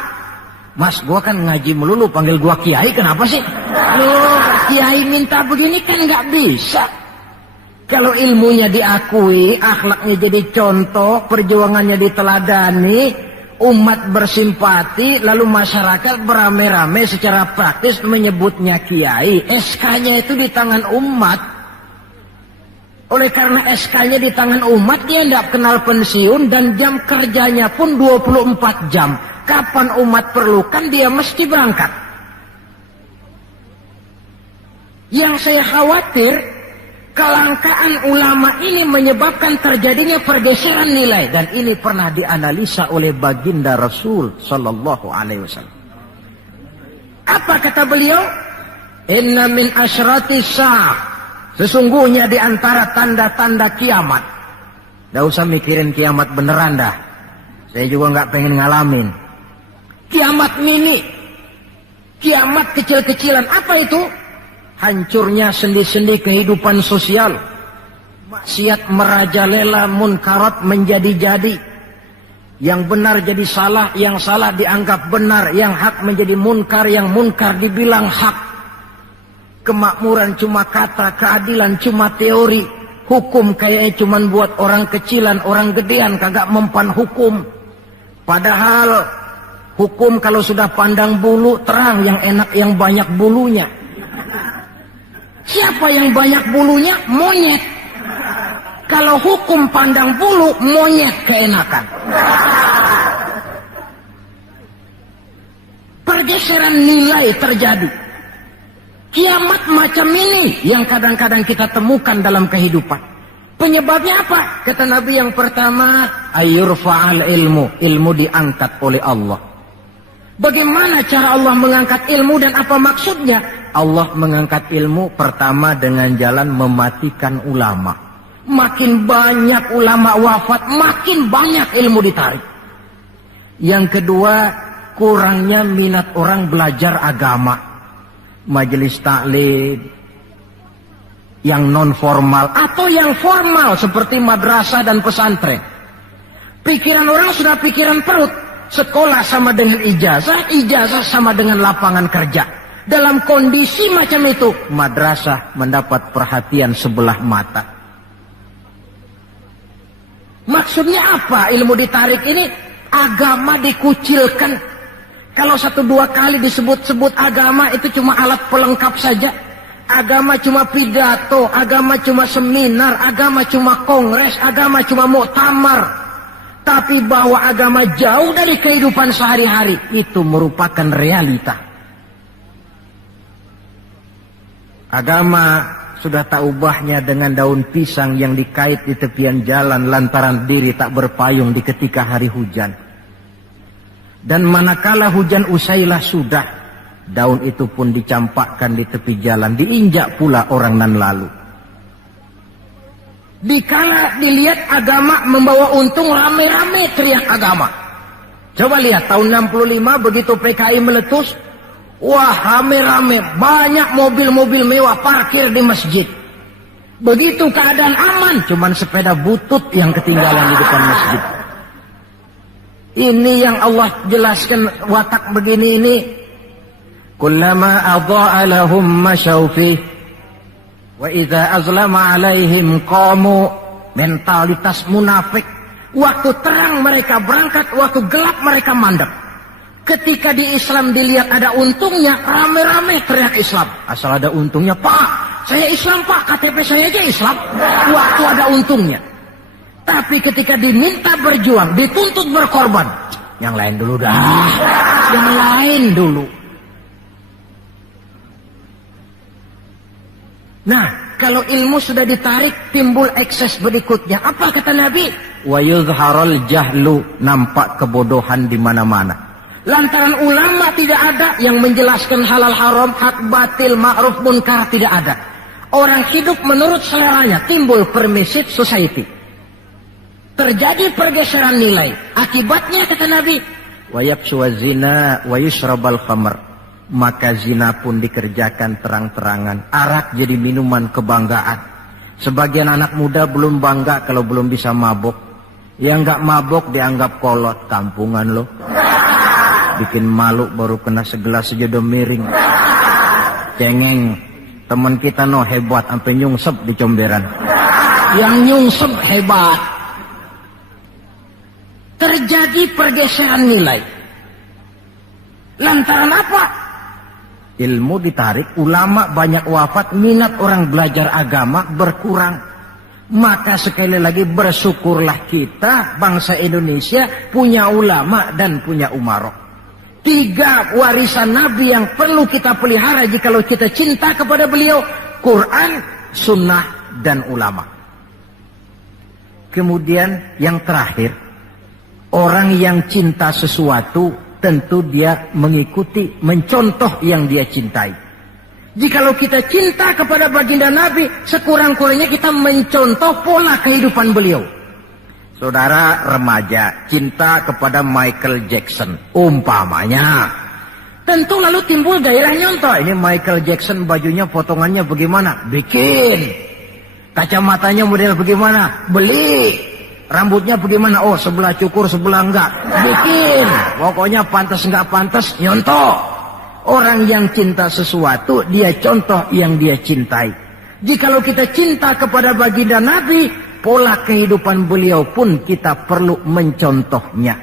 Mas, gua kan ngaji melulu, panggil gua kiai, kenapa sih? Loh, kiai minta begini kan nggak bisa. Kalau ilmunya diakui, akhlaknya jadi contoh, perjuangannya diteladani, umat bersimpati, lalu masyarakat beramai-ramai secara praktis menyebutnya kiai. SK-nya itu di tangan umat. Oleh karena SK-nya di tangan umat, dia tidak kenal pensiun dan jam kerjanya pun 24 jam. Kapan umat perlukan, dia mesti berangkat. Yang saya khawatir, kelangkaan ulama ini menyebabkan terjadinya pergeseran nilai, dan ini pernah dianalisa oleh baginda Rasul sallallahu alaihi wasallam. Apa kata beliau? Inna min asyrati sa'ah, sesungguhnya di antara tanda-tanda kiamat. Nggak usah mikirin kiamat beneran dah, saya juga nggak pengen ngalamin. Kiamat mini, kiamat kecil-kecilan. Apa itu? Hancurnya sendi-sendi kehidupan sosial, maksiat merajalela, munkarat menjadi-jadi, yang benar jadi salah, yang salah dianggap benar, yang hak menjadi munkar, yang munkar dibilang hak. Kemakmuran cuma kata, keadilan cuma teori, hukum kayaknya cuma buat orang kecilan, orang gedean kagak mempan hukum. Padahal hukum kalau sudah pandang bulu terang, yang enak yang banyak bulunya. Siapa yang banyak bulunya? Monyet. Kalau hukum pandang bulu, monyet keenakan. Pergeseran nilai terjadi. Kiamat macam ini yang kadang-kadang kita temukan dalam kehidupan. Penyebabnya apa? Kata Nabi yang pertama, ayyurfa'al ilmu. Ilmu diangkat oleh Allah. Bagaimana cara Allah mengangkat ilmu dan apa maksudnya? Allah mengangkat ilmu pertama dengan jalan mematikan ulama. Makin banyak ulama wafat, makin banyak ilmu ditarik. Yang kedua, kurangnya minat orang belajar agama. Majelis taklim yang non formal atau yang formal seperti madrasah dan pesantren. Pikiran orang sudah pikiran perut. Sekolah sama dengan ijazah, ijazah sama dengan lapangan kerja. Dalam kondisi macam itu, madrasah mendapat perhatian sebelah mata. Maksudnya apa ilmu ditarik ini? Agama dikucilkan. Kalau 1-2 kali disebut-sebut agama, itu cuma alat pelengkap saja. Agama cuma pidato, agama cuma seminar, agama cuma kongres, agama cuma muktamar. Tapi bahwa agama jauh dari kehidupan sehari-hari, itu merupakan realita. Agama sudah tak ubahnya dengan daun pisang yang dikait di tepian jalan lantaran diri tak berpayung di ketika hari hujan. Dan manakala hujan usailah sudah, daun itu pun dicampakkan di tepi jalan, diinjak pula orang nan lalu. Dikala dilihat agama membawa untung, rame-rame teriak agama. Coba lihat tahun 65 begitu PKI meletus, wah rame-rame, banyak mobil-mobil mewah parkir di masjid. Begitu keadaan aman, cuman sepeda butut yang ketinggalan di depan masjid. Ini yang Allah jelaskan watak begini ini. Kullama adha'a lahum masyaw fih Wa idza azlama alaihim qamu, mentalitas munafik. Waktu terang mereka berangkat, waktu gelap mereka mandek. Ketika di Islam dilihat ada untungnya, rame-rame teriak Islam. Asal ada untungnya, Pak, saya Islam Pak, KTP saya aja Islam. Waktu ada untungnya. Tapi ketika diminta berjuang, dituntut berkorban, yang lain dulu dah, yang lain dulu. Nah, kalau ilmu sudah ditarik, timbul ekses berikutnya. Apa kata Nabi? Wa yuzharul jahlu, nampak kebodohan di mana-mana. Lantaran ulama tidak ada yang menjelaskan halal haram, hak batil, ma'ruf munkar, tidak ada. Orang hidup menurut seleranya, timbul permissive society. Terjadi pergeseran nilai. Akibatnya kata Nabi, wa yafshu zina wa yushrabal khamr. Maka zina pun dikerjakan terang-terangan. Arak jadi minuman kebanggaan. Sebagian anak muda belum bangga kalau belum bisa mabok. Yang nggak mabok dianggap kolot, kampungan lo. Bikin malu baru kena segelas sejodoh miring. Cengeng. Teman kita no hebat sampai nyungsep di comberan. Yang nyungsep hebat. Terjadi pergeseran nilai. Lantaran apa? Ilmu ditarik, ulama banyak wafat, minat orang belajar agama berkurang. Maka sekali lagi bersyukurlah kita, bangsa Indonesia, punya ulama dan punya umarok. 3 warisan Nabi yang perlu kita pelihara jikalau kita cinta kepada beliau. Quran, sunnah, dan ulama. Kemudian yang terakhir, orang yang cinta sesuatu, tentu dia mengikuti, mencontoh yang dia cintai. Jikalau kita cinta kepada baginda Nabi, sekurang-kurangnya kita mencontoh pola kehidupan beliau. Saudara remaja, cinta kepada Michael Jackson, umpamanya. Tentu lalu timbul gairah nyontoh. Ini Michael Jackson, bajunya potongannya bagaimana? Bikin. Kacamatanya model bagaimana? Beli. Rambutnya bagaimana? Oh, sebelah cukur, sebelah enggak. Bikin. Pokoknya pantas enggak pantas, nyontoh. Orang yang cinta sesuatu, dia contoh yang dia cintai. Jikalau kita cinta kepada baginda Nabi, pola kehidupan beliau pun kita perlu mencontohnya.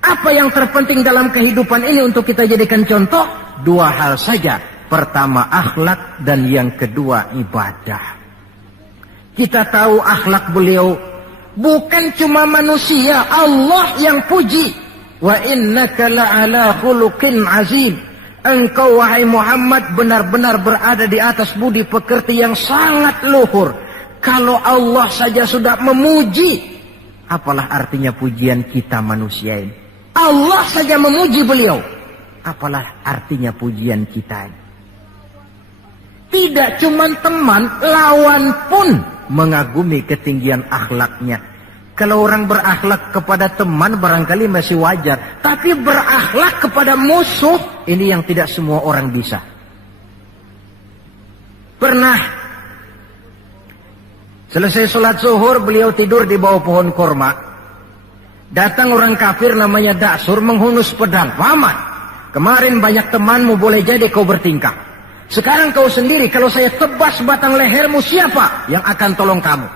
Apa yang terpenting dalam kehidupan ini untuk kita jadikan contoh? 2 hal saja. Pertama, akhlak, dan yang kedua, ibadah. Kita tahu akhlak beliau bukan cuma manusia, Allah yang puji. Wa innaka la'ala khuluqin azim. Engkau wahai Muhammad benar-benar berada di atas budi pekerti yang sangat luhur. Kalau Allah saja sudah memuji, apalah artinya pujian kita manusia ini? Allah saja memuji beliau, apalah artinya pujian kita ini? Tidak cuma teman, lawan pun mengagumi ketinggian akhlaknya. Kalau orang berakhlak kepada teman barangkali masih wajar. Tapi berakhlak kepada musuh, ini yang tidak semua orang bisa. Pernah selesai sholat zuhur, beliau tidur di bawah pohon korma. Datang orang kafir namanya Da'sur menghunus pedang. Muhammad, kemarin banyak temanmu, boleh jadi kau bertingkah. Sekarang kau sendiri, kalau saya tebas batang lehermu, siapa yang akan tolong kamu?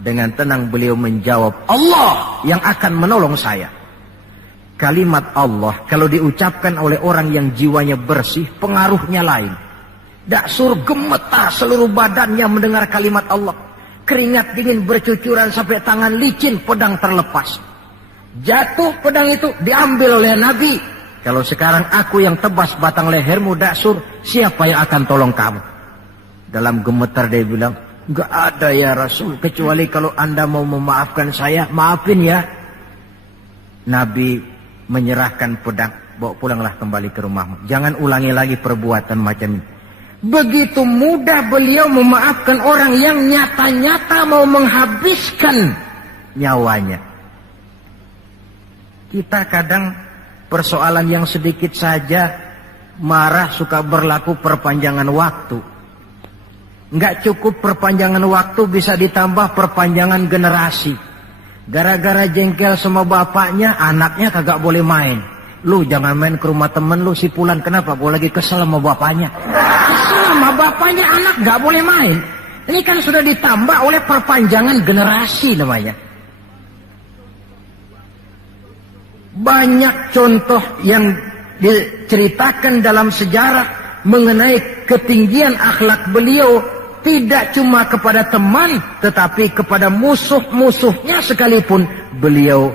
Dengan tenang beliau menjawab, Allah yang akan menolong saya. Kalimat Allah kalau diucapkan oleh orang yang jiwanya bersih, pengaruhnya lain. Da'sur gemetar seluruh badannya mendengar kalimat Allah. Keringat dingin bercucuran sampai tangan licin, pedang terlepas. Jatuh pedang itu diambil oleh Nabi. Kalau sekarang aku yang tebas batang lehermu Da'sur, siapa yang akan tolong kamu? Dalam gemetar dia bilang, enggak ada ya Rasul, kecuali kalau Anda mau memaafkan saya, maafin ya. Nabi menyerahkan pedang, bawa pulanglah kembali ke rumahmu. Jangan ulangi lagi perbuatan macam ini. Begitu mudah beliau memaafkan orang yang nyata-nyata mau menghabiskan nyawanya. Kita kadang persoalan yang sedikit saja marah suka berlaku perpanjangan waktu. Enggak cukup perpanjangan waktu, bisa ditambah perpanjangan generasi. Gara-gara jengkel sama bapaknya, anaknya kagak boleh main. Lu jangan main ke rumah temen lu si Pulan, kenapa? Gua lagi kesel sama bapaknya. Kesel sama bapaknya, anak gak boleh main. Ini kan sudah ditambah oleh perpanjangan generasi namanya. Banyak contoh yang diceritakan dalam sejarah mengenai ketinggian akhlak beliau, tidak cuma kepada teman tetapi kepada musuh-musuhnya sekalipun beliau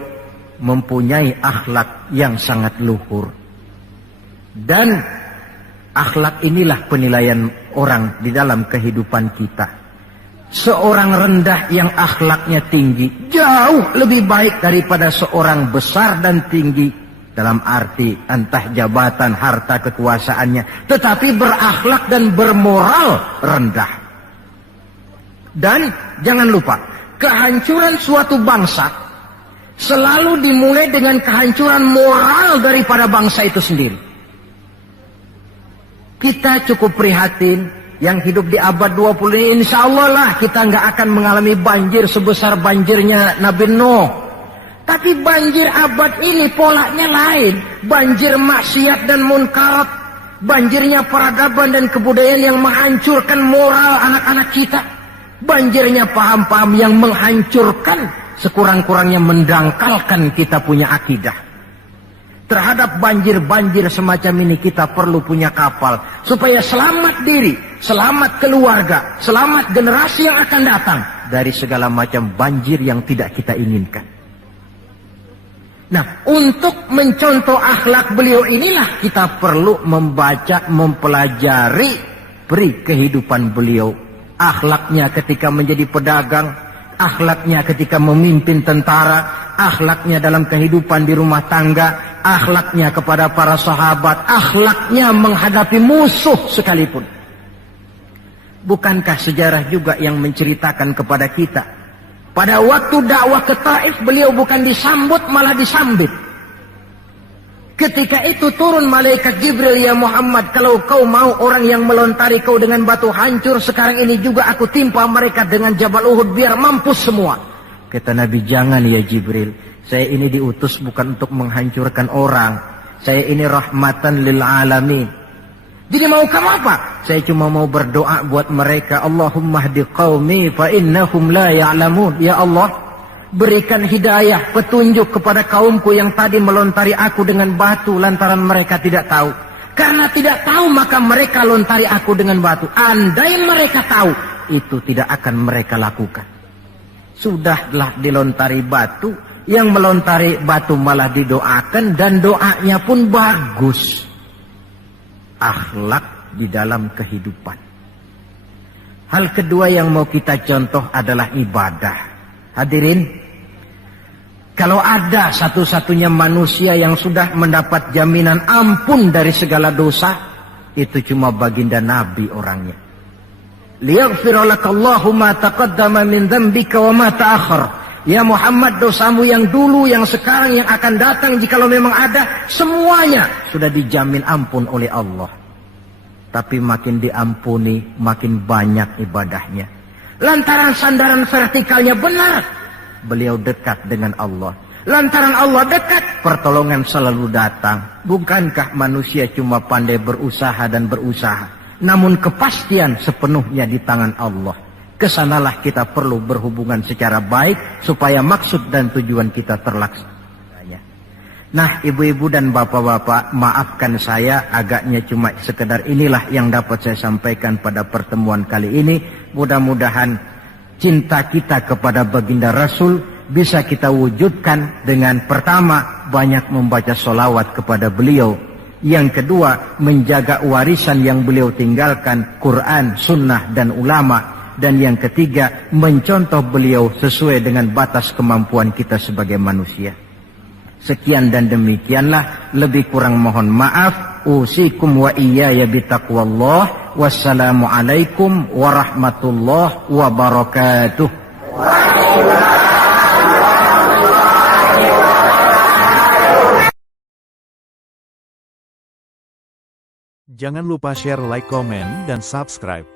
mempunyai akhlak yang sangat luhur. Dan akhlak inilah penilaian orang di dalam kehidupan kita. Seorang rendah yang akhlaknya tinggi jauh lebih baik daripada seorang besar dan tinggi, dalam arti entah jabatan, harta, kekuasaannya, tetapi berakhlak dan bermoral rendah. Dan jangan lupa, kehancuran suatu bangsa selalu dimulai dengan kehancuran moral daripada bangsa itu sendiri. Kita cukup prihatin yang hidup di abad 20 ini, insya Allah lah kita nggak akan mengalami banjir sebesar banjirnya Nabi Nuh. Tapi banjir abad ini polanya lain. Banjir maksiat dan munkarat. Banjirnya peradaban dan kebudayaan yang menghancurkan moral anak-anak kita. Banjirnya paham-paham yang menghancurkan, sekurang-kurangnya mendangkalkan kita punya akidah. Terhadap banjir-banjir semacam ini kita perlu punya kapal supaya selamat diri, selamat keluarga, selamat generasi yang akan datang dari segala macam banjir yang tidak kita inginkan. Nah, untuk mencontoh akhlak beliau inilah kita perlu membaca, mempelajari peri kehidupan beliau. Akhlaknya ketika menjadi pedagang, akhlaknya ketika memimpin tentara, akhlaknya dalam kehidupan di rumah tangga, akhlaknya kepada para sahabat, akhlaknya menghadapi musuh sekalipun. Bukankah sejarah juga yang menceritakan kepada kita, pada waktu dakwah ke Taif beliau bukan disambut malah disambit. Ketika itu turun malaikat Jibril, ya Muhammad, kalau kau mau orang yang melontari kau dengan batu hancur, sekarang ini juga aku timpa mereka dengan Jabal Uhud biar mampus semua. Kata Nabi, jangan ya Jibril, saya ini diutus bukan untuk menghancurkan orang, saya ini rahmatan lil alamin. Jadi mau kamu apa? Saya cuma mau berdoa buat mereka, Allahumma hdi qaumi fa innahum la ya'lamun. Ya Allah, berikan hidayah, petunjuk kepada kaumku yang tadi melontari aku dengan batu lantaran mereka tidak tahu. Karena tidak tahu maka mereka lontari aku dengan batu. Andai mereka tahu, itu tidak akan mereka lakukan. Sudahlah dilontari batu, yang melontari batu malah didoakan dan doanya pun bagus. Akhlak di dalam kehidupan. Hal kedua yang mau kita contoh adalah ibadah. Hadirin, kalau ada satu-satunya manusia yang sudah mendapat jaminan ampun dari segala dosa, itu cuma baginda Nabi orangnya. Liyaghfira lakallahu ma taqaddama min dzambika wa ma ta'akhkhar. Ya Muhammad, dosamu yang dulu, yang sekarang, yang akan datang, jikalau memang ada, semuanya sudah dijamin ampun oleh Allah. Tapi makin diampuni, makin banyak ibadahnya. Lantaran sandaran vertikalnya benar, beliau dekat dengan Allah. Lantaran Allah dekat, pertolongan selalu datang. Bukankah manusia cuma pandai berusaha dan berusaha, namun kepastian sepenuhnya di tangan Allah. Kesanalah kita perlu berhubungan secara baik supaya maksud dan tujuan kita terlaksana. Nah, ibu-ibu dan bapak-bapak, maafkan saya agaknya cuma sekedar inilah yang dapat saya sampaikan pada pertemuan kali ini. Mudah-mudahan cinta kita kepada baginda Rasul bisa kita wujudkan dengan pertama, banyak membaca sholawat kepada beliau. Yang kedua, menjaga warisan yang beliau tinggalkan, Quran, Sunnah, dan ulama. Dan yang ketiga, mencontoh beliau sesuai dengan batas kemampuan kita sebagai manusia. Sekian dan demikianlah, lebih kurang mohon maaf. Usikum wa iyaya bitaqwallah. Wassalamualaikum warahmatullahi wabarakatuh. Jangan lupa share, like, komen, dan subscribe.